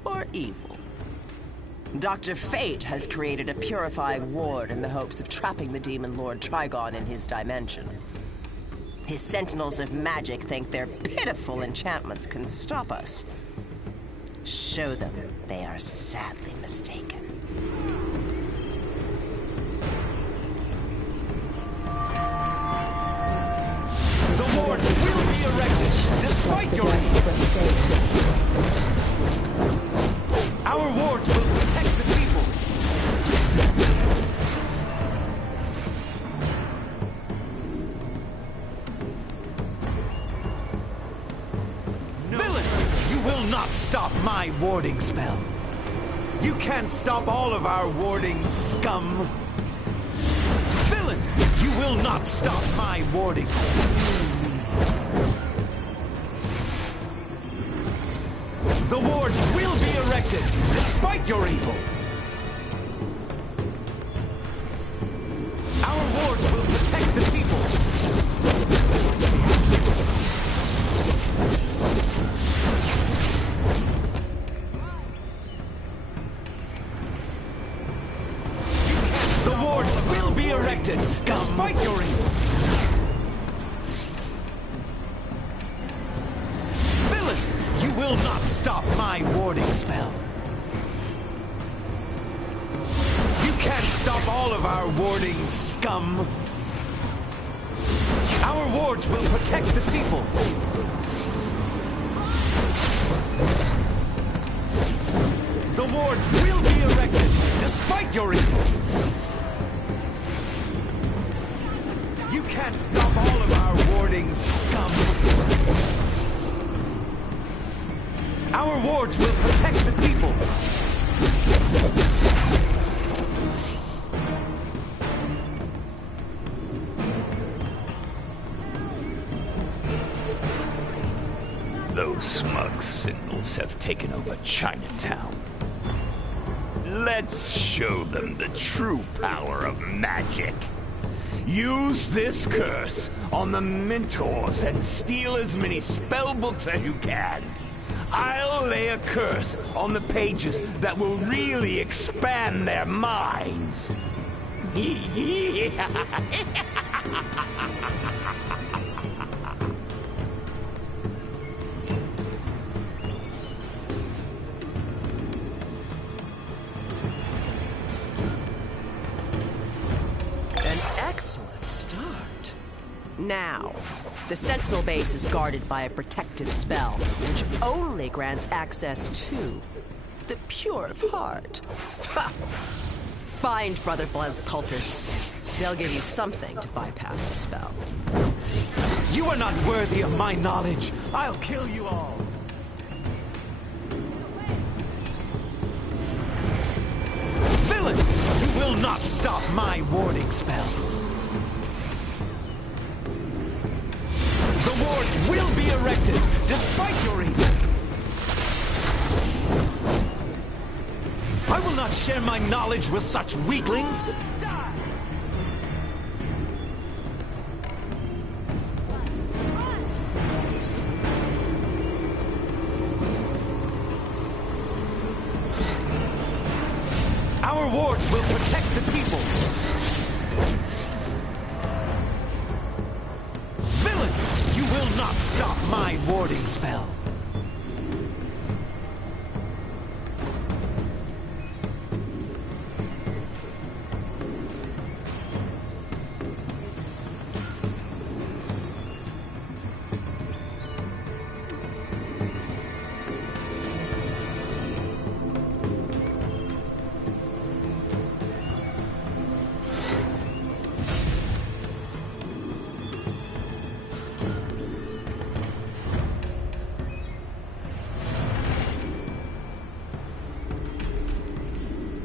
or evil. Dr. Fate has created a purifying ward in the hopes of trapping the demon lord Trigon in his dimension. His sentinels of magic think their pitiful enchantments can stop us. Show them they are sadly mistaken. The wards will be erected, despite your Our wards will protect the people. No. Villain, you will not stop my warding spell. You can't stop all of our warding, scum. Villain, you will not stop my warding spell. The wards will be erected, despite your evil. Our wards will protect the people. The wards will be erected, despite your evil. Will not stop my warding spell. You can't stop all of our warding, scum. Our wards will protect the people. The wards will be erected, despite your evil. You can't stop all of our warding, scum. Our wards will protect the people. Those smug sentinels have taken over Chinatown. Let's show them the true power of magic. Use this curse on the mentors and steal as many spellbooks as you can. I'll lay a curse on the pages that will really expand their minds. An excellent start. Now, the Sentinel base is guarded by a protective spell, which only grants access to the pure of heart. Ha! Find Brother Blood's cultists. They'll give you something to bypass the spell. You are not worthy of my knowledge. I'll kill you all. Villain, you will not stop my warding spell. The wards will be erected, despite your evil. I will not share my knowledge with such weaklings. Our wards will protect the people. Villain, you will not stop my warding spell.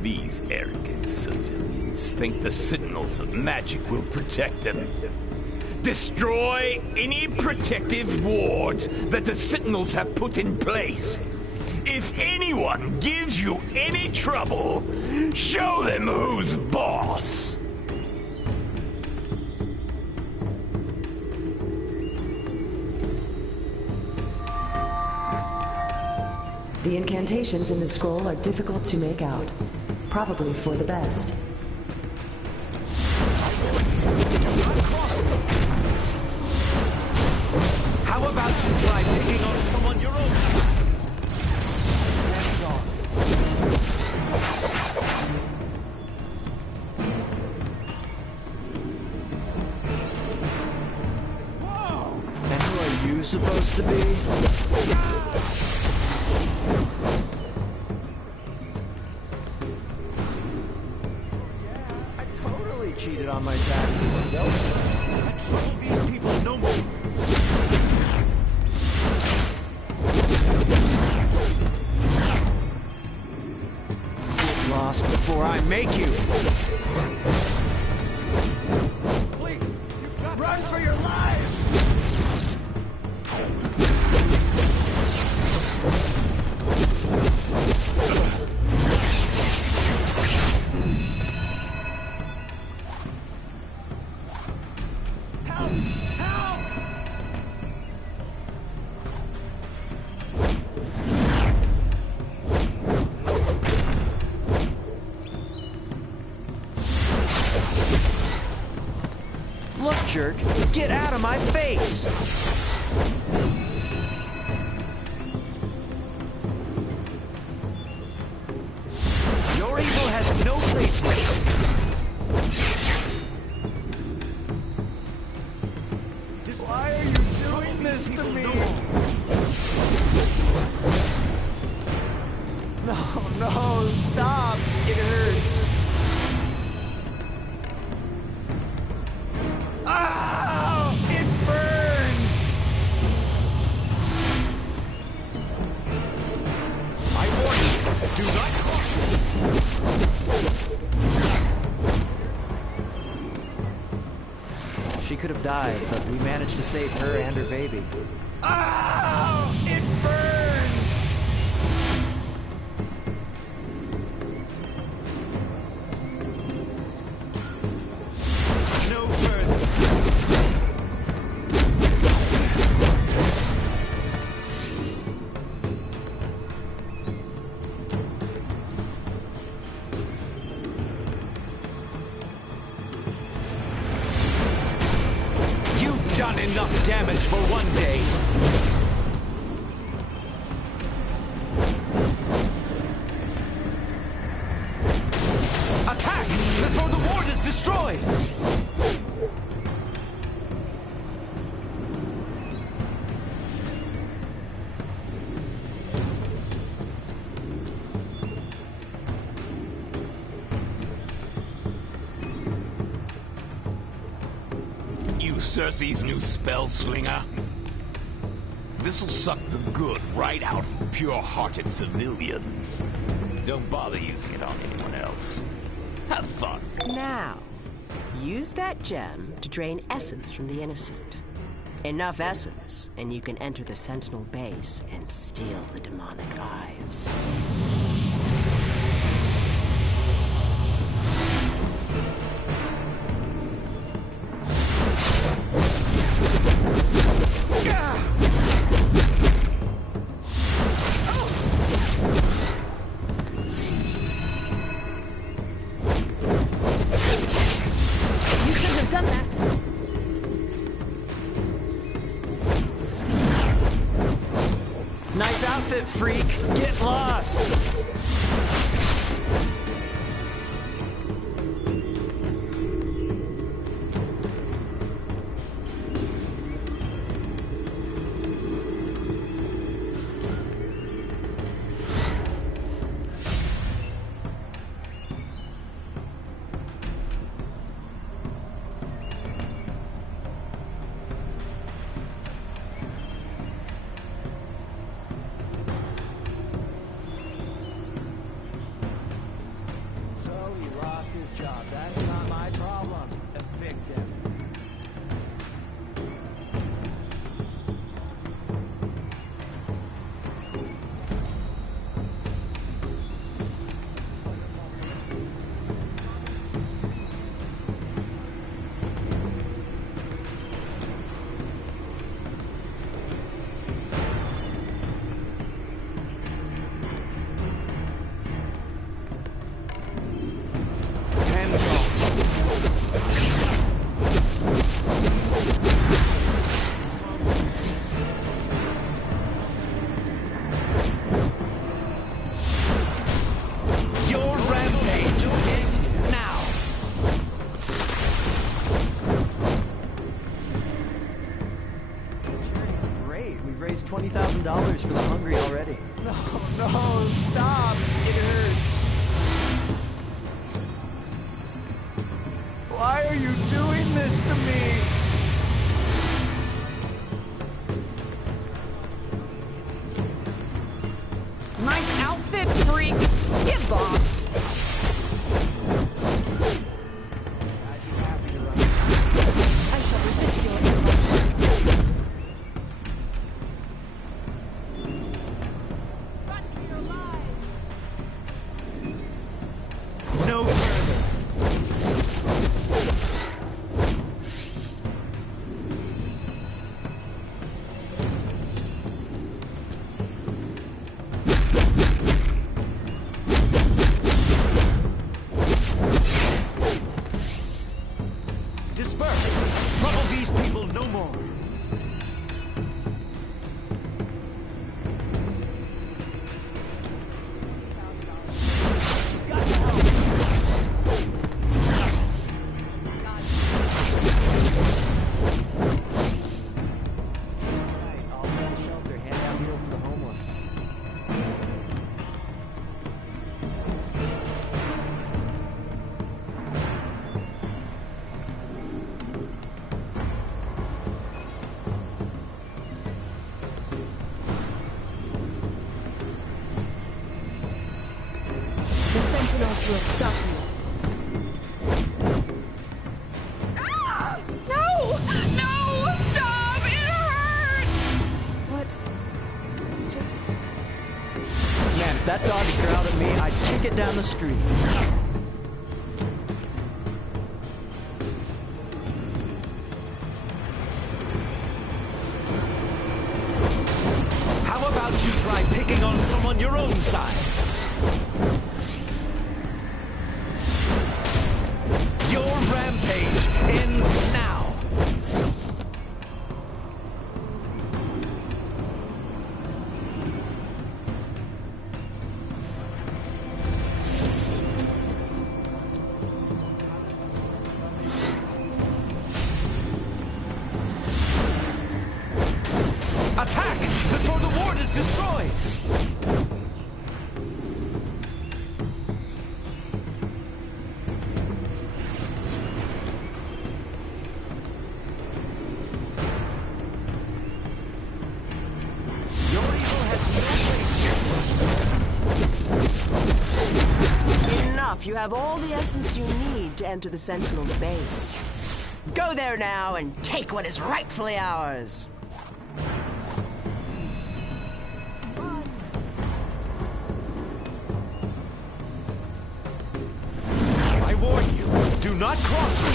These arrogant civilians think the Sentinels of Magic will protect them. Destroy any protective wards that the Sentinels have put in place. If anyone gives you any trouble, show them who's boss. The incantations in the scroll are difficult to make out. Probably for the best. How about you try picking on someone your own size? Hands on. Whoa! And who are you supposed to be? Cheated on my taxes. I trouble these people no more. Get lost before I make you. Please, run for your lives. Look, jerk, get out of my face! Your evil has no place here. Why are you doing this to me? No, stop! It hurts. Oh, it burns! I warn you, do not cross it. She could have died, but we managed to save her and her baby. Oh, it burns! No further. You've done enough damage for one day. Attack before the ward is destroyed! You Cersei's new spell slinger? This'll suck the good right out of pure-hearted civilians. Don't bother using it on anyone else. Have fun. Now, use that gem to drain essence from the innocent. Enough essence, and you can enter the Sentinel base and steal the demonic eye of sin. Nice outfit, freak! Get lost! That's not my problem. Evict him. $5 for the hungry already. No, stop! It hurts. Why are you doing this to me? Nice outfit, freak! Get bossed! I shall resist your invitation. Run for your lives! No further. Disperse. Trouble these people no more. All that shelter, hand out meals to the homeless. The Sentinels will stop you. Ah! No! No! Stop! It hurts! What? Just... Man, if that dog had growled at me, I'd kick it down the street. How about you try picking on someone your own size? Your rampage ends now. Attack before the ward is destroyed! Your evil has no place here. Enough. You have all the essence you need to enter the Sentinel's base. Go there now and take what is rightfully ours. I warn you, do not cross me!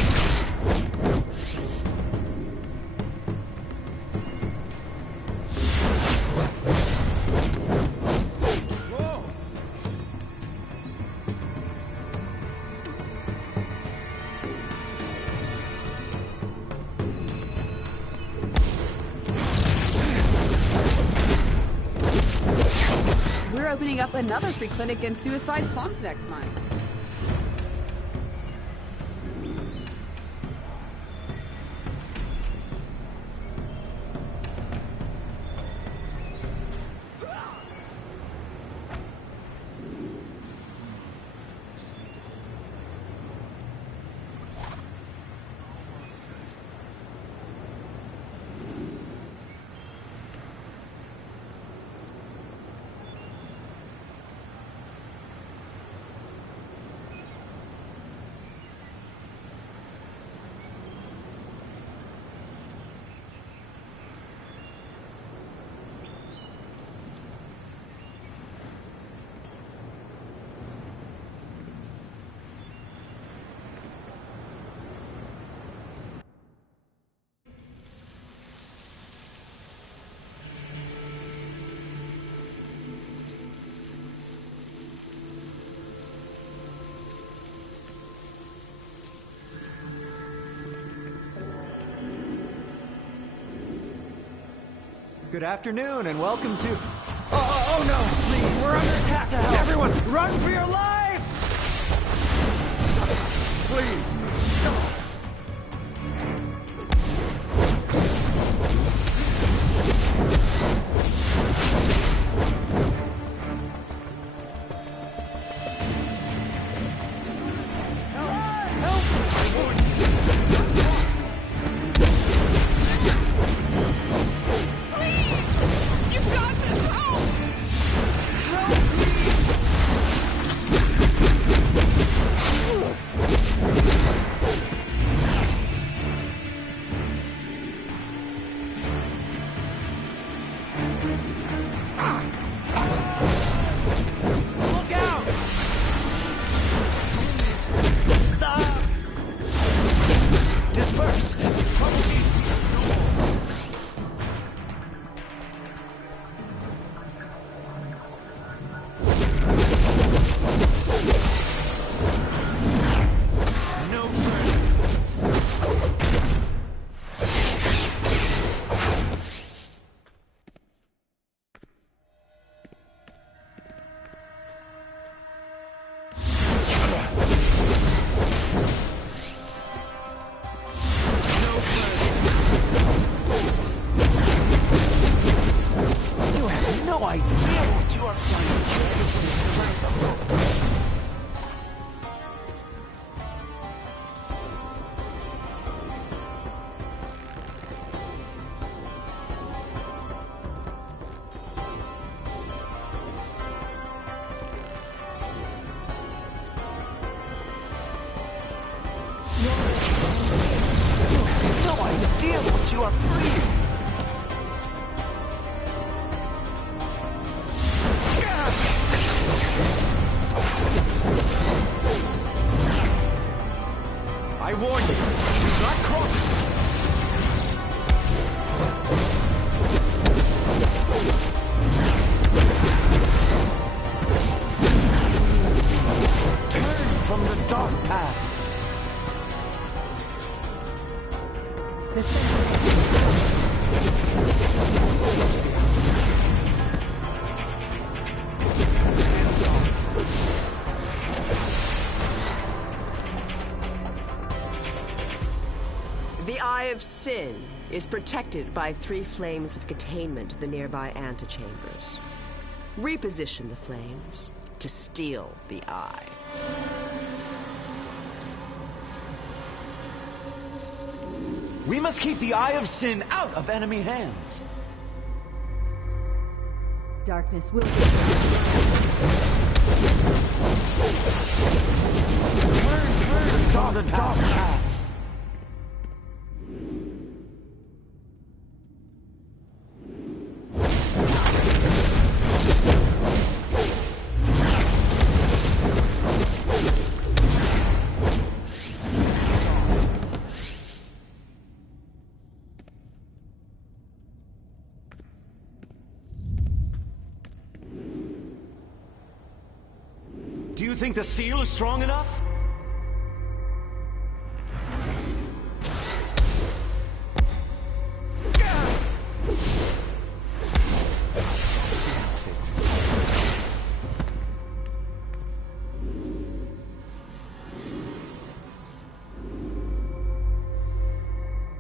Whoa! We're opening up another free clinic in Suicide Slums next month. Good afternoon and welcome to... Oh no! Please! We're under attack to help! Everyone, run for your life! Please! idea what you are freeing! I warn you, do not cross! Turn from the dark path. The Eye of Sin is protected by 3 flames of containment in the nearby antechambers. Reposition the flames to steal the eye. We must keep the Eye of Sin out of enemy hands. Darkness will Turn from the dark path. Do you think the seal is strong enough?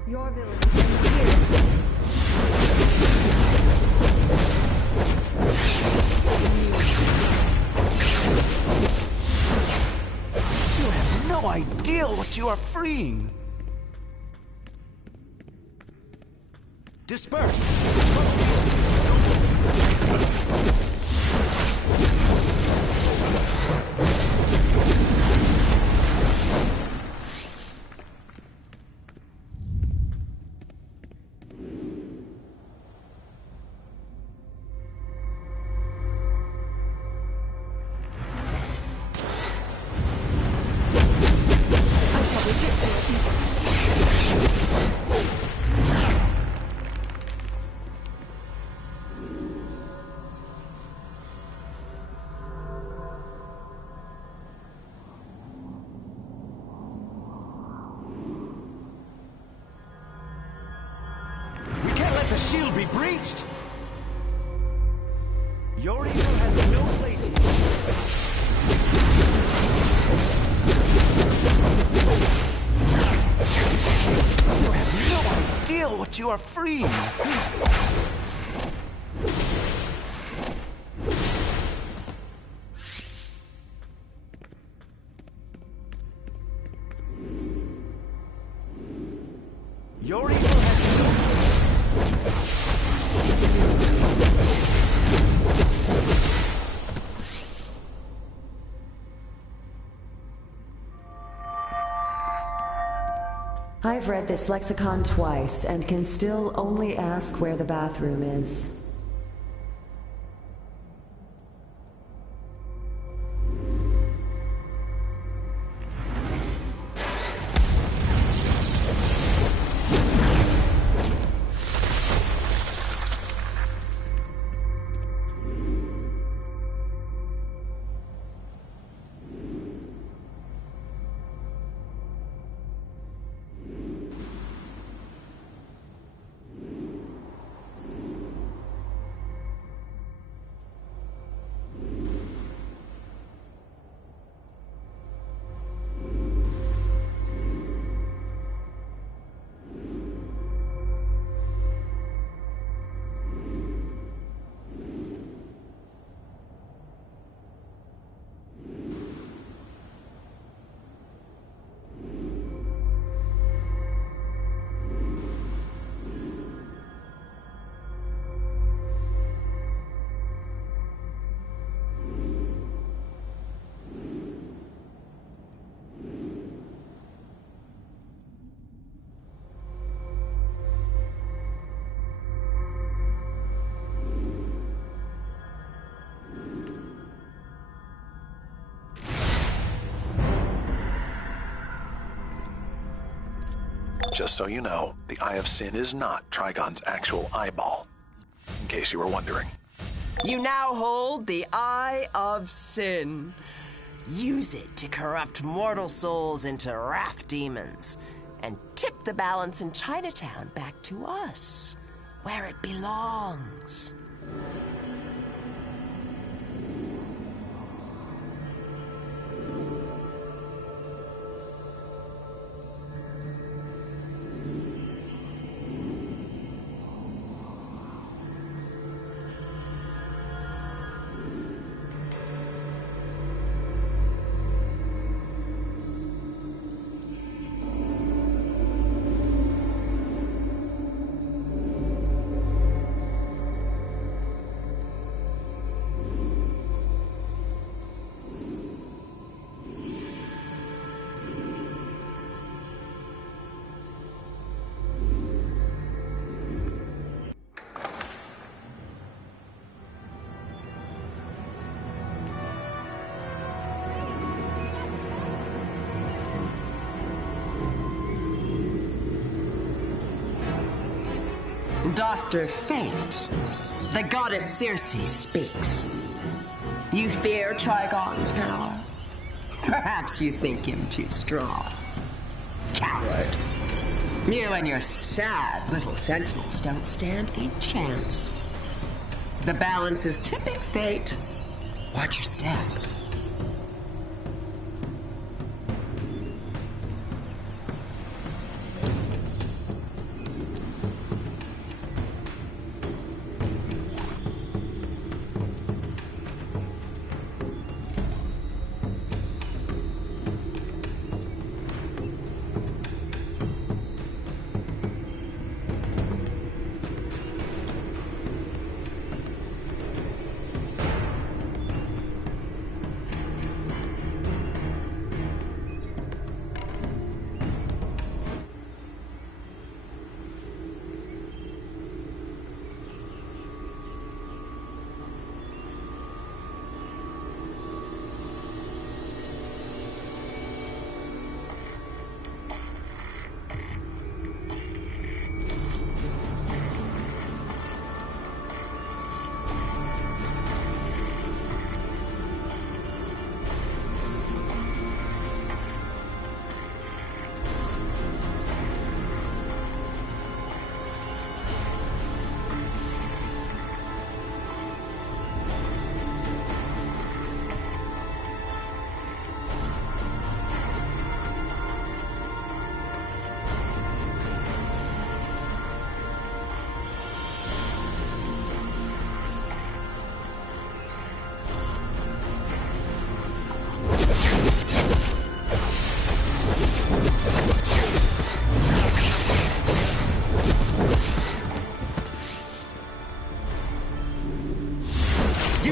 Your village is here. You have no idea what you are freeing. Disperse. The shield be breached! Your evil has no place here. You have no idea what you are freeing! Your evil has no I've read this lexicon twice and can still only ask where the bathroom is. Just so you know, the Eye of Sin is not Trigon's actual eyeball, in case you were wondering. You now hold the Eye of Sin. Use it to corrupt mortal souls into wrath demons and tip the balance in Chinatown back to us, where it belongs. Dr. Fate, the goddess Circe speaks. You fear Trigon's power? Perhaps you think him too strong. Coward. You and your sad little sentinels don't stand a chance. The balance is tipping fate. Watch your step.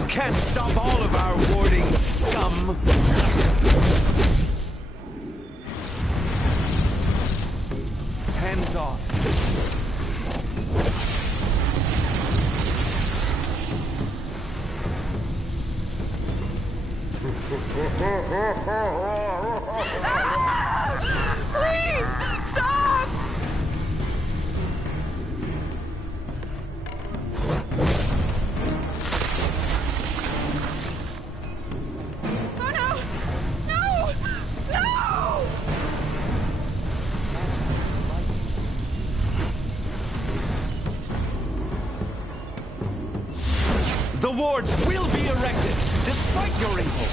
Can't stop all of our warding scum! Hands off. Please, stop! The wards will be erected, despite your evil.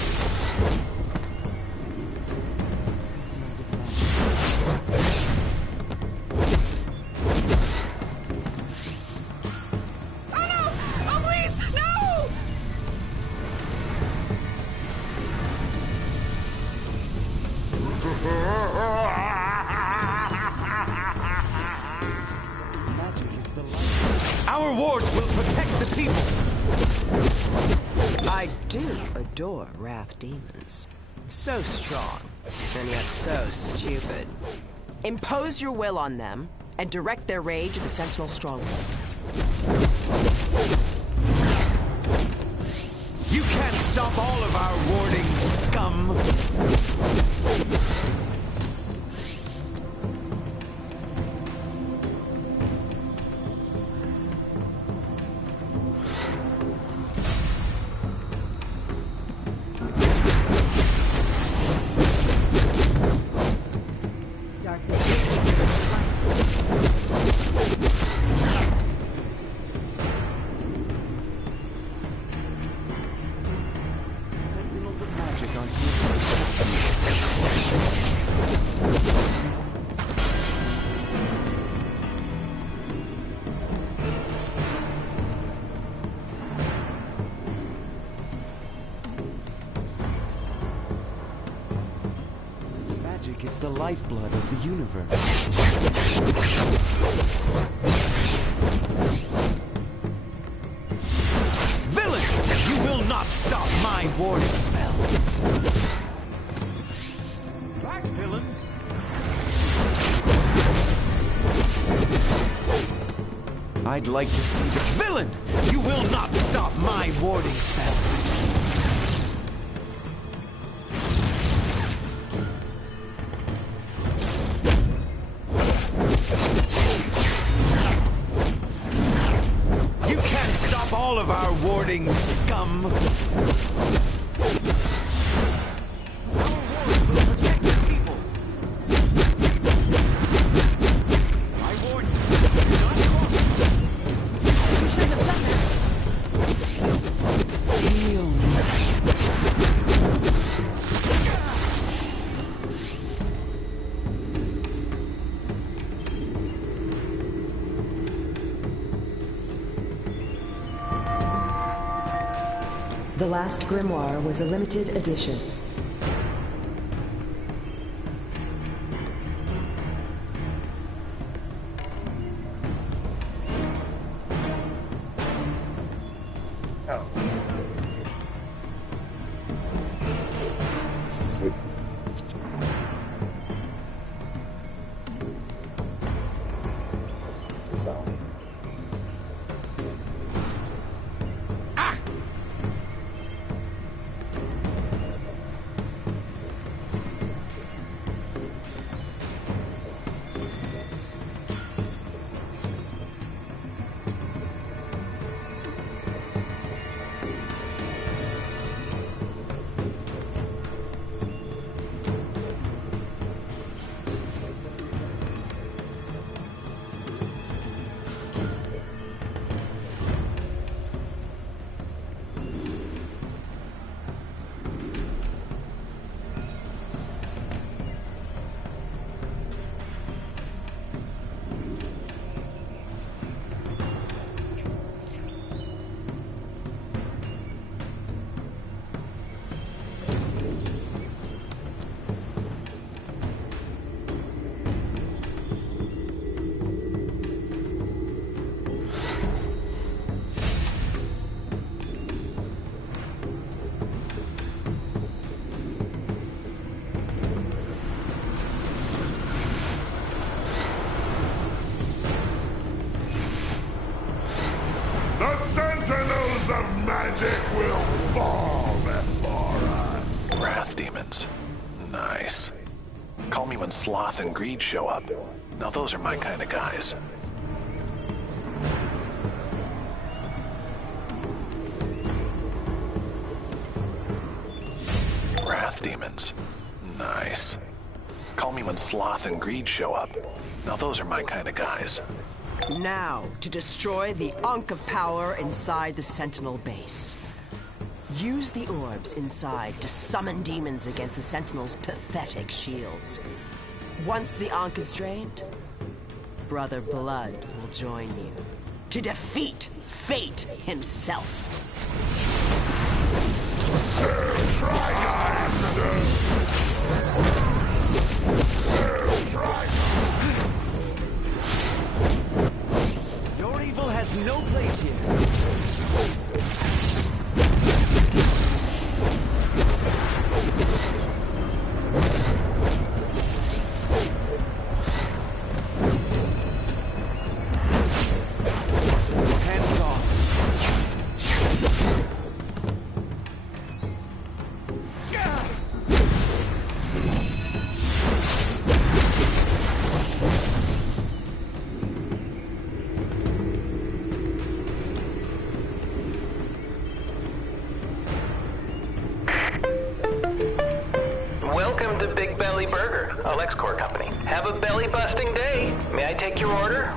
Oh no! Oh please, no! Our wards will protect the people. I do adore wrath demons. So strong, and yet so stupid. Impose your will on them, and direct their rage at the Sentinel stronghold. You can't stop all of our warding scum! Magic is the lifeblood of the universe. Villain! You will not stop my warding spell! Back, villain! I'd like to see the villain! You will not stop my warding spell! You can't stop all of our warding, scum! The last grimoire was a limited edition. Sweet. What's this sound? The Sentinels of Magic will fall before us. Wrath demons. Nice. Call me when Sloth and Greed show up. Now those are my kind of guys. Wrath demons. Nice. Call me when Sloth and Greed show up. Now those are my kind of guys. Now, to destroy the Ankh of power inside the Sentinel base. Use the orbs inside to summon demons against the Sentinel's pathetic shields. Once the Ankh is drained, Brother Blood will join you to defeat Fate himself. Sir Trigon! Sir Trigon! Your evil has no place here. Hands off. Welcome to Big Belly Burger, a LexCorp company. Have a belly-busting day. May I take your order?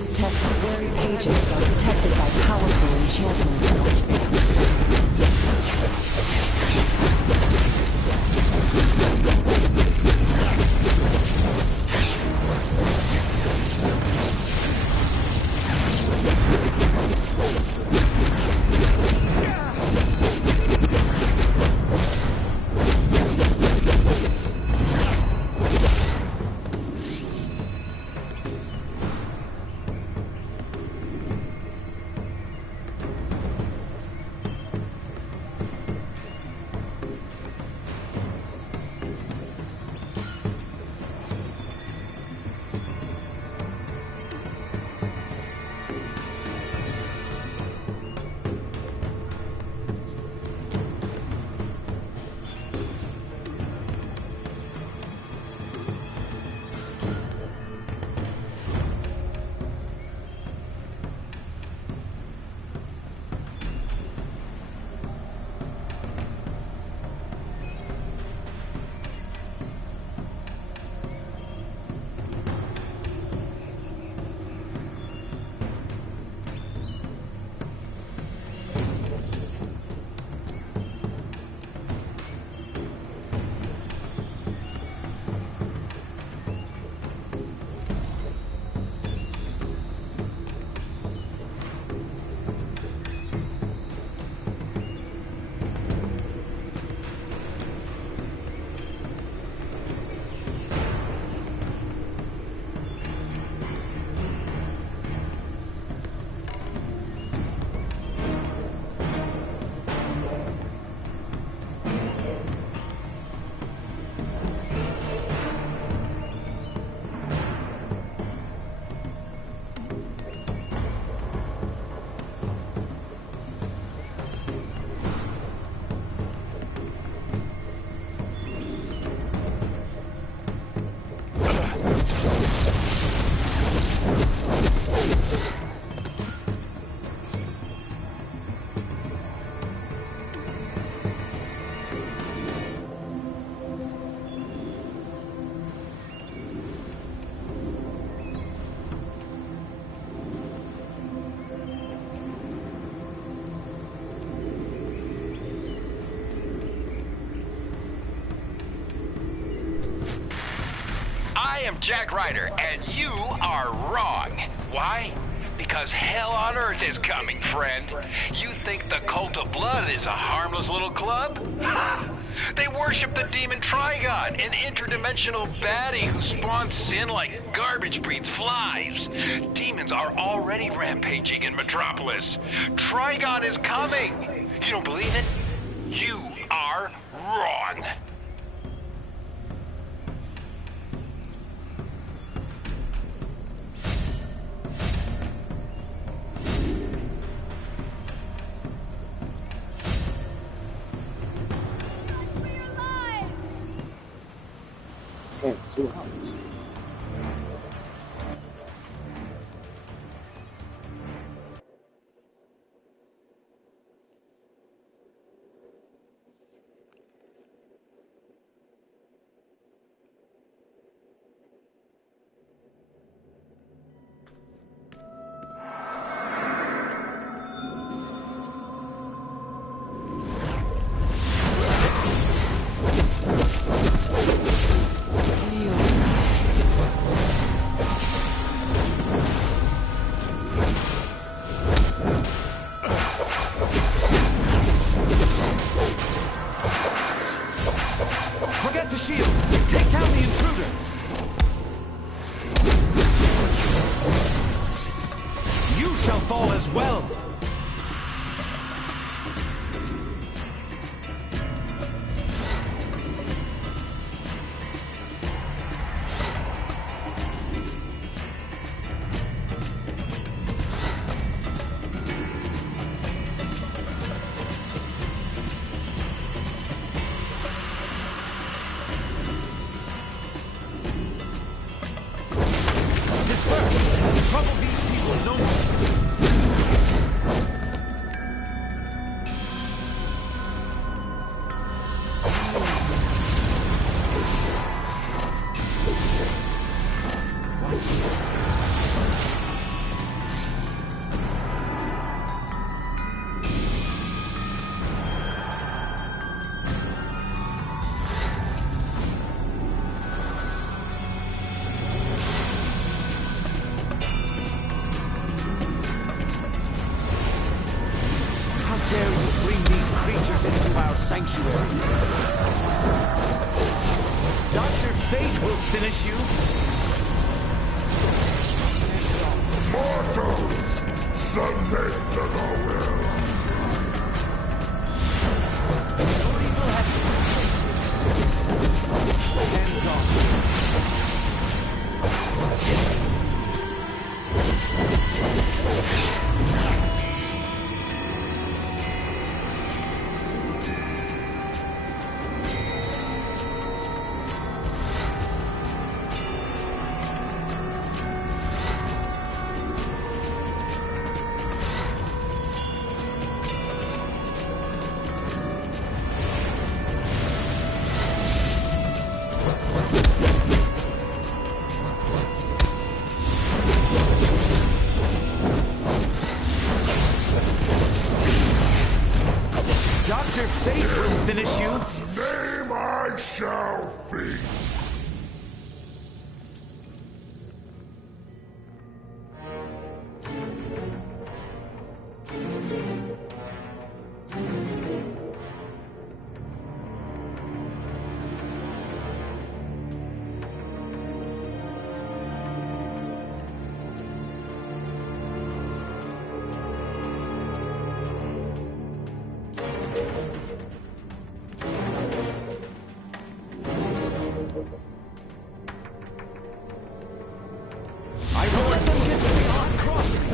This text's very pages are protected by powerful enchantments. I am Jack Ryder, and you are wrong. Why? Because hell on earth is coming, friend. You think the Cult of Blood is a harmless little club? They worship the demon Trigon, an interdimensional baddie who spawns sin like garbage breeds flies. Demons are already rampaging in Metropolis. Trigon is coming. You don't believe it? You are wrong. Oh, 2 hours. Forget the shield! Take down the intruder! You shall fall as well! Disperse! Trouble these people no more! dare you bring these creatures into our sanctuary? Dr. Fate will finish you. Mortals, submit to the will. Your evil has hands off. Dr. Fate will finish you. Name I shall feast. I will let them get to the odd crossing.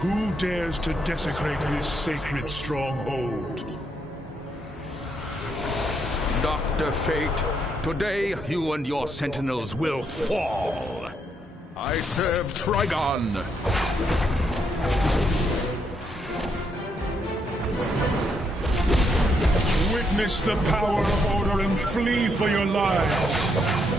Who dares to desecrate this sacred stronghold? Dr. Fate, today you and your sentinels will fall. I serve Trigon. Witness the power of order and flee for your lives.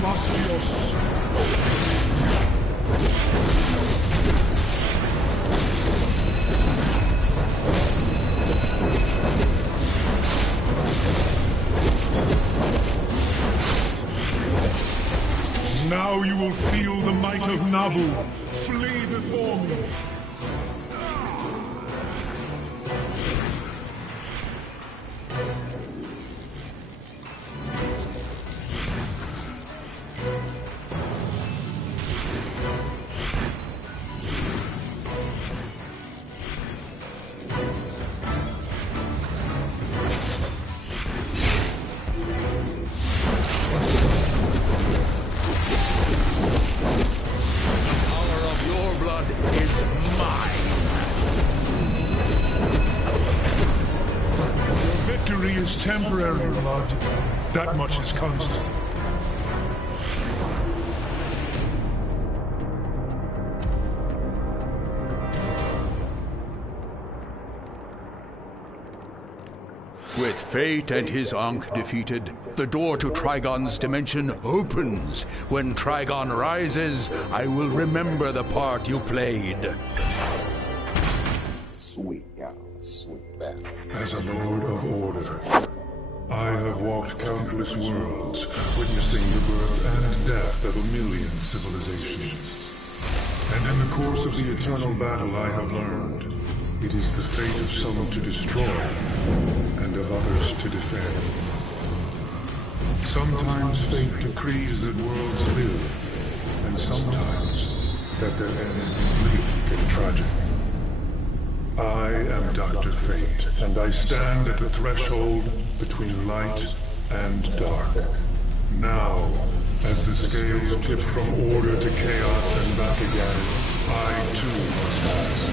Bastios. Now you will feel the might of Nabu. Flee before me. Temporary blood. That much is constant. With Fate and his Ankh defeated, the door to Trigon's dimension opens. When Trigon rises, I will remember the part you played. Sweet, yeah, sweet battle. As a Lord of Order, I have walked countless worlds, witnessing the birth and death of a million civilizations. And in the course of the eternal battle I have learned, it is the fate of some to destroy, and of others to defend. Sometimes fate decrees that worlds live, sometimes that their ends be bleak and tragic. I am Dr. Fate, and I stand at the threshold between light and dark. Now, as the scales tip from order to chaos and back again, I too must ask,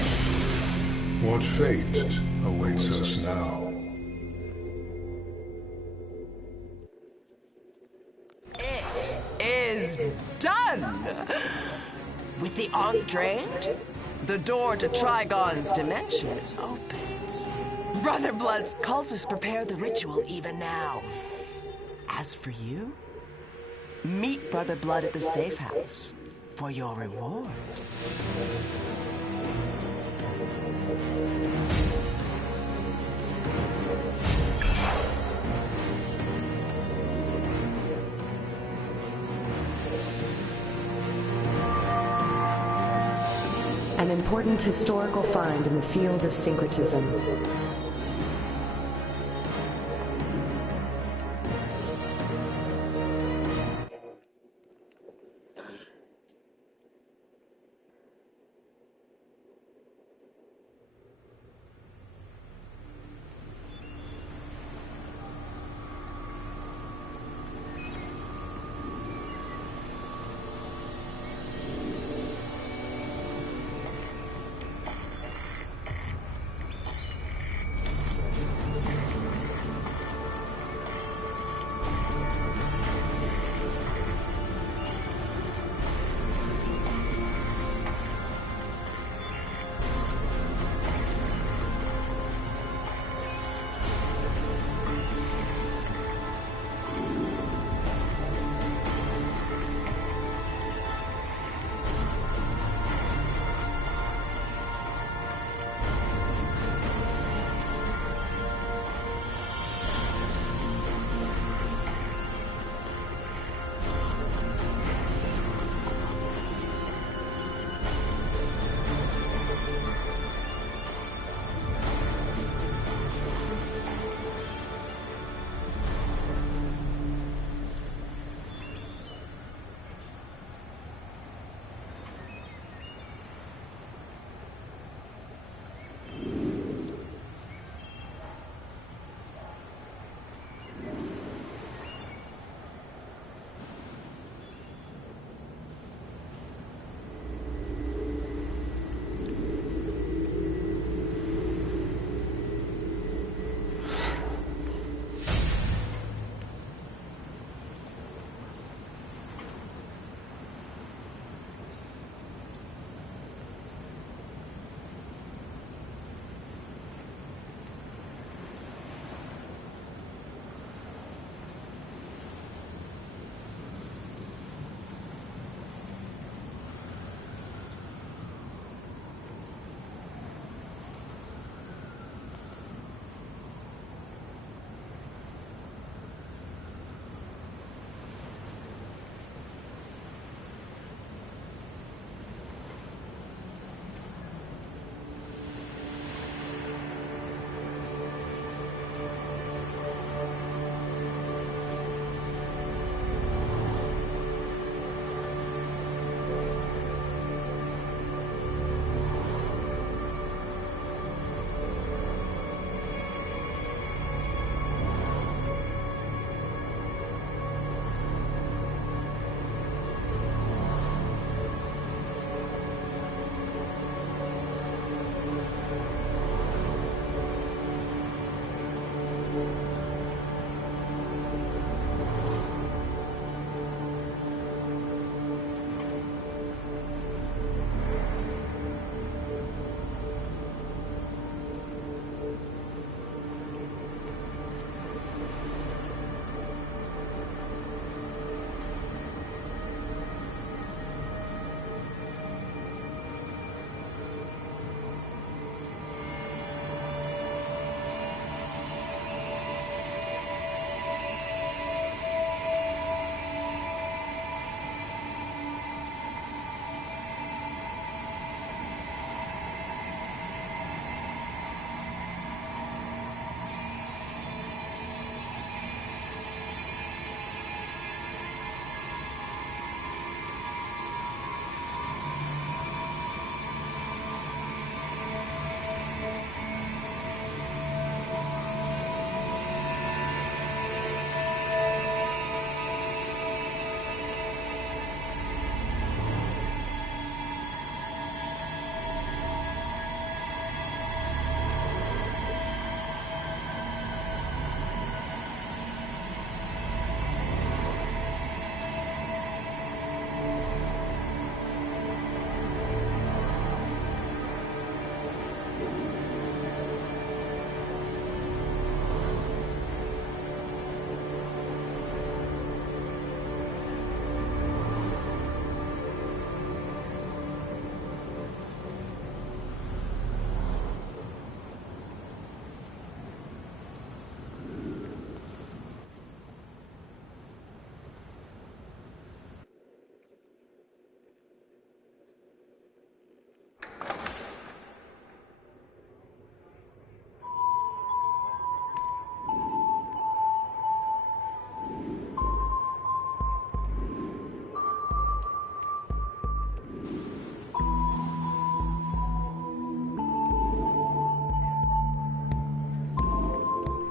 what fate awaits us now? It is done! With the Ankh drained, the door to Trigon's dimension opens. Brother Blood's cultists prepare the ritual even now. As for you, meet Brother Blood at the safe house for your reward. An important historical find in the field of syncretism.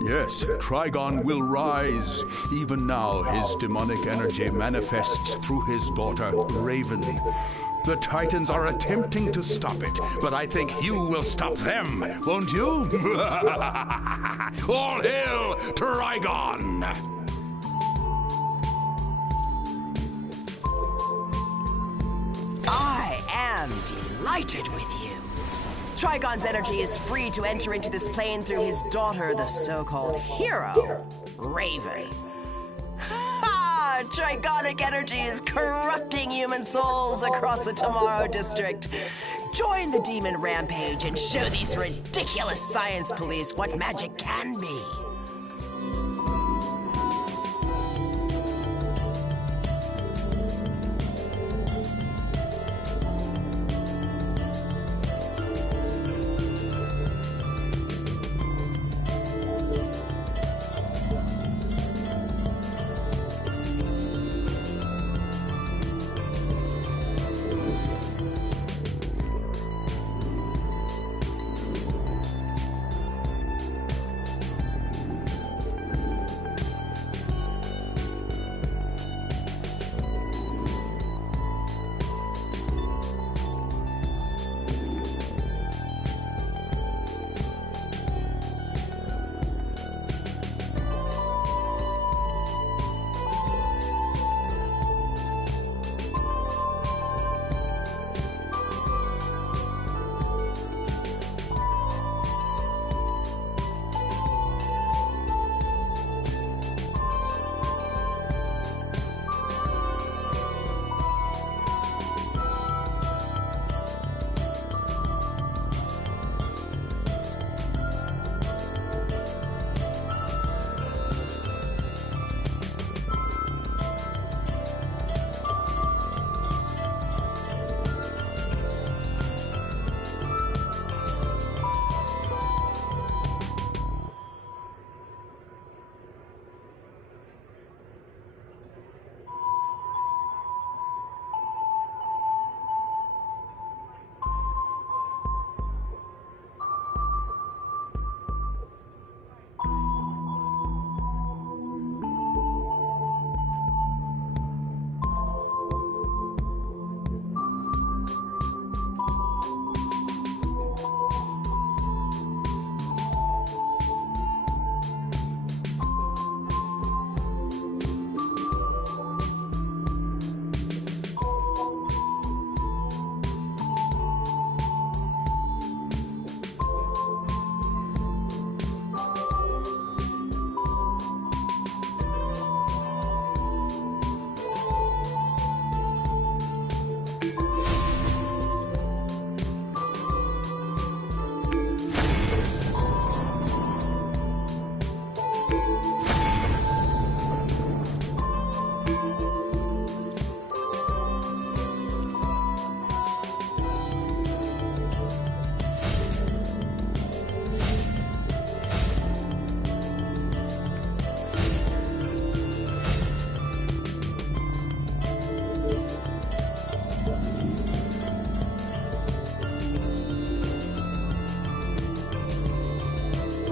Yes, Trigon will rise. Even now, his demonic energy manifests through his daughter, Raven. The Titans are attempting to stop it, but I think you will stop them, won't you? All hail Trigon! I am delighted with you. Trigon's energy is free to enter into this plane through his daughter, the so-called hero, Raven. Ha! Trigonic energy is corrupting human souls across the Tomorrow District. Join the demon rampage and show these ridiculous science police what magic can be.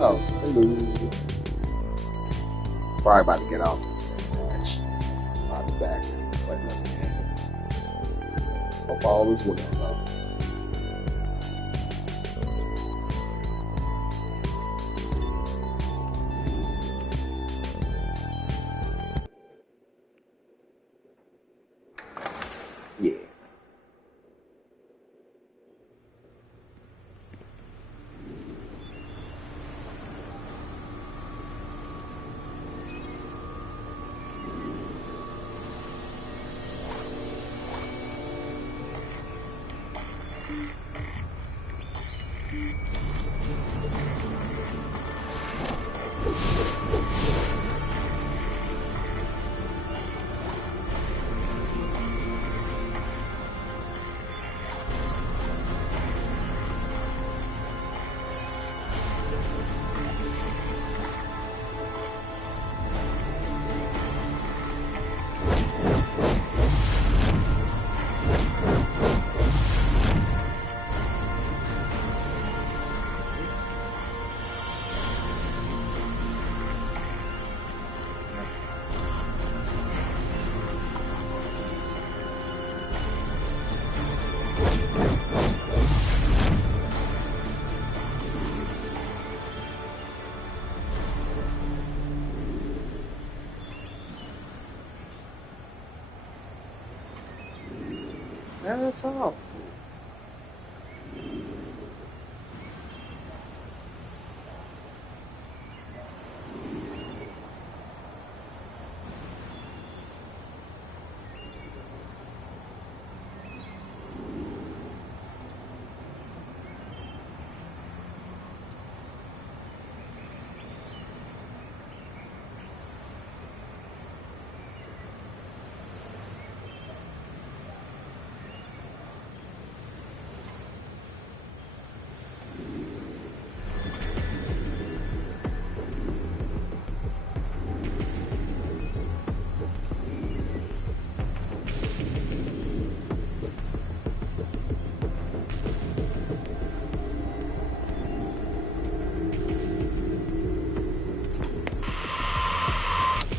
Oh, hello. Probably about to get out. I'll be back. Hope all is well, though. Yeah. That's all.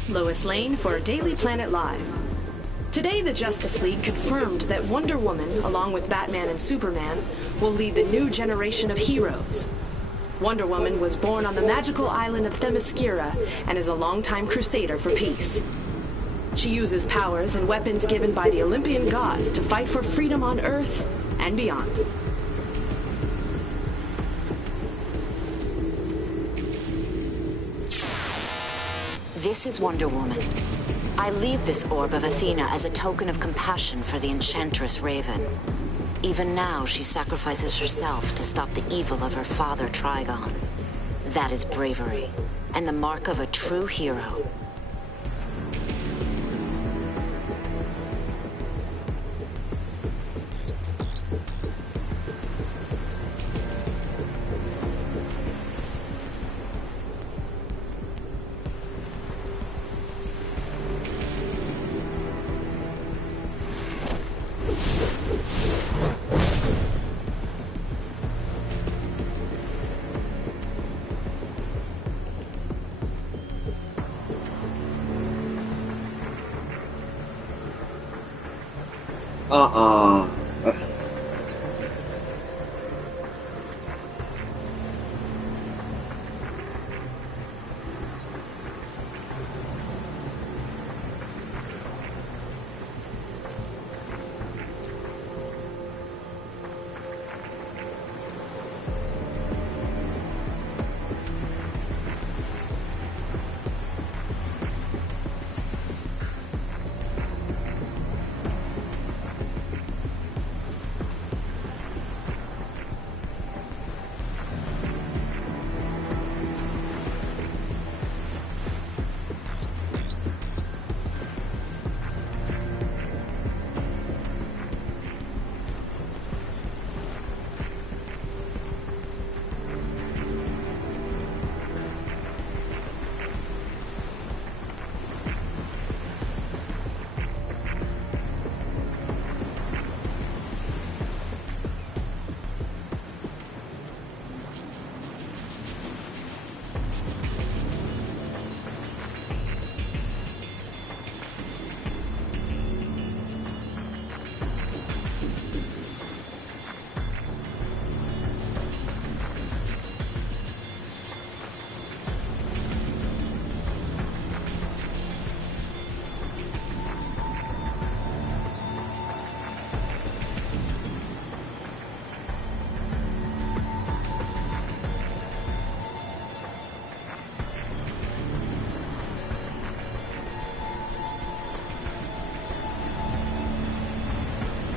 Lois Lane for Daily Planet Live. Today, the Justice League confirmed that Wonder Woman, along with Batman and Superman, will lead the new generation of heroes. Wonder Woman was born on the magical island of Themyscira and is a longtime crusader for peace. She uses powers and weapons given by the Olympian gods to fight for freedom on Earth and beyond. This is Wonder Woman. I leave this orb of Athena as a token of compassion for the Enchantress Raven. Even now, she sacrifices herself to stop the evil of her father, Trigon. That is bravery, and the mark of a true hero.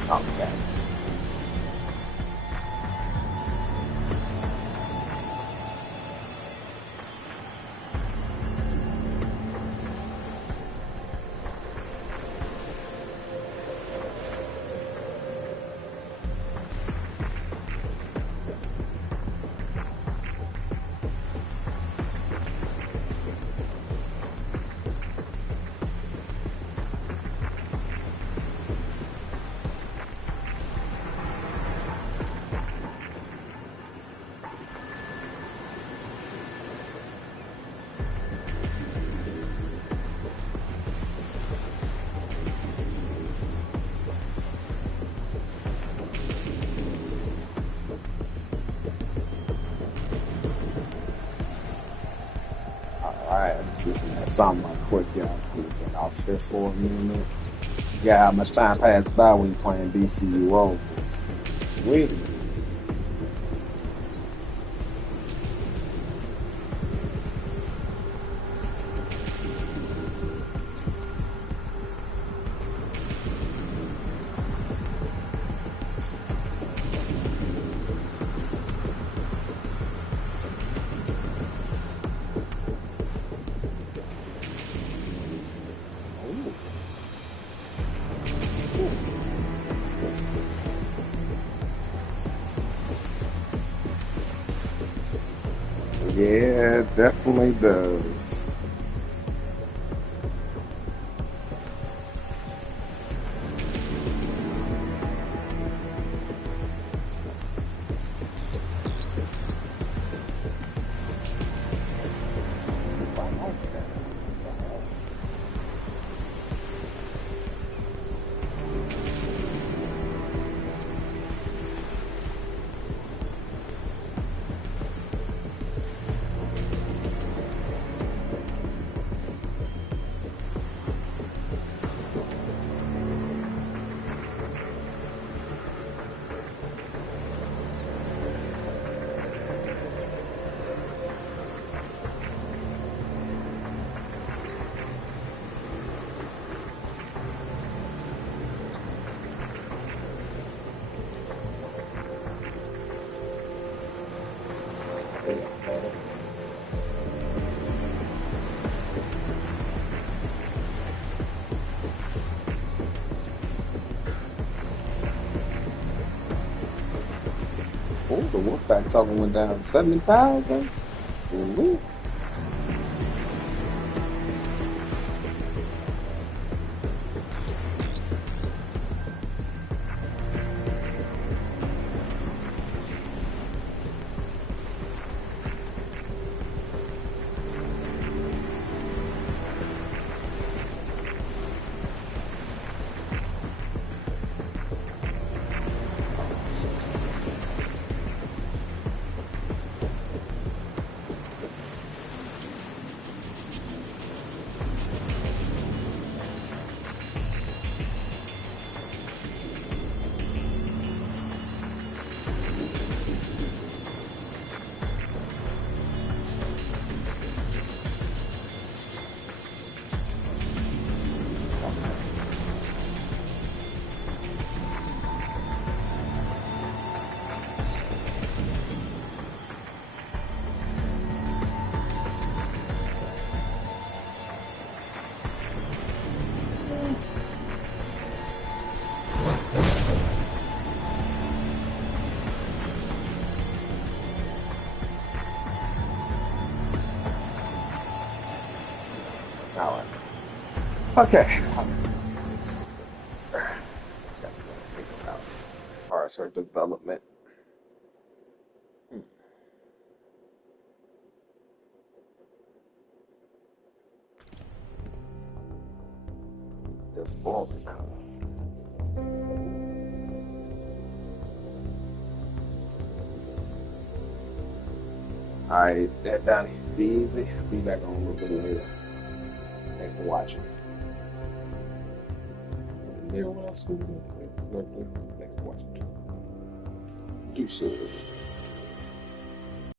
Okay. Alright, I'm just looking at something right quick, y'all. I'm gonna get off here for a minute. forgot how much time passed by when you're playing DCUO. Wait. Yeah, it definitely does. Oh, the Wolfpack token went down 70,000. Ooh. Okay. Let's got to think about as far as her development. The forward color. Alright, that Donnie. Be easy. Be back on a little bit later. Thanks for watching. Everyone else who thanks for watching. Do so.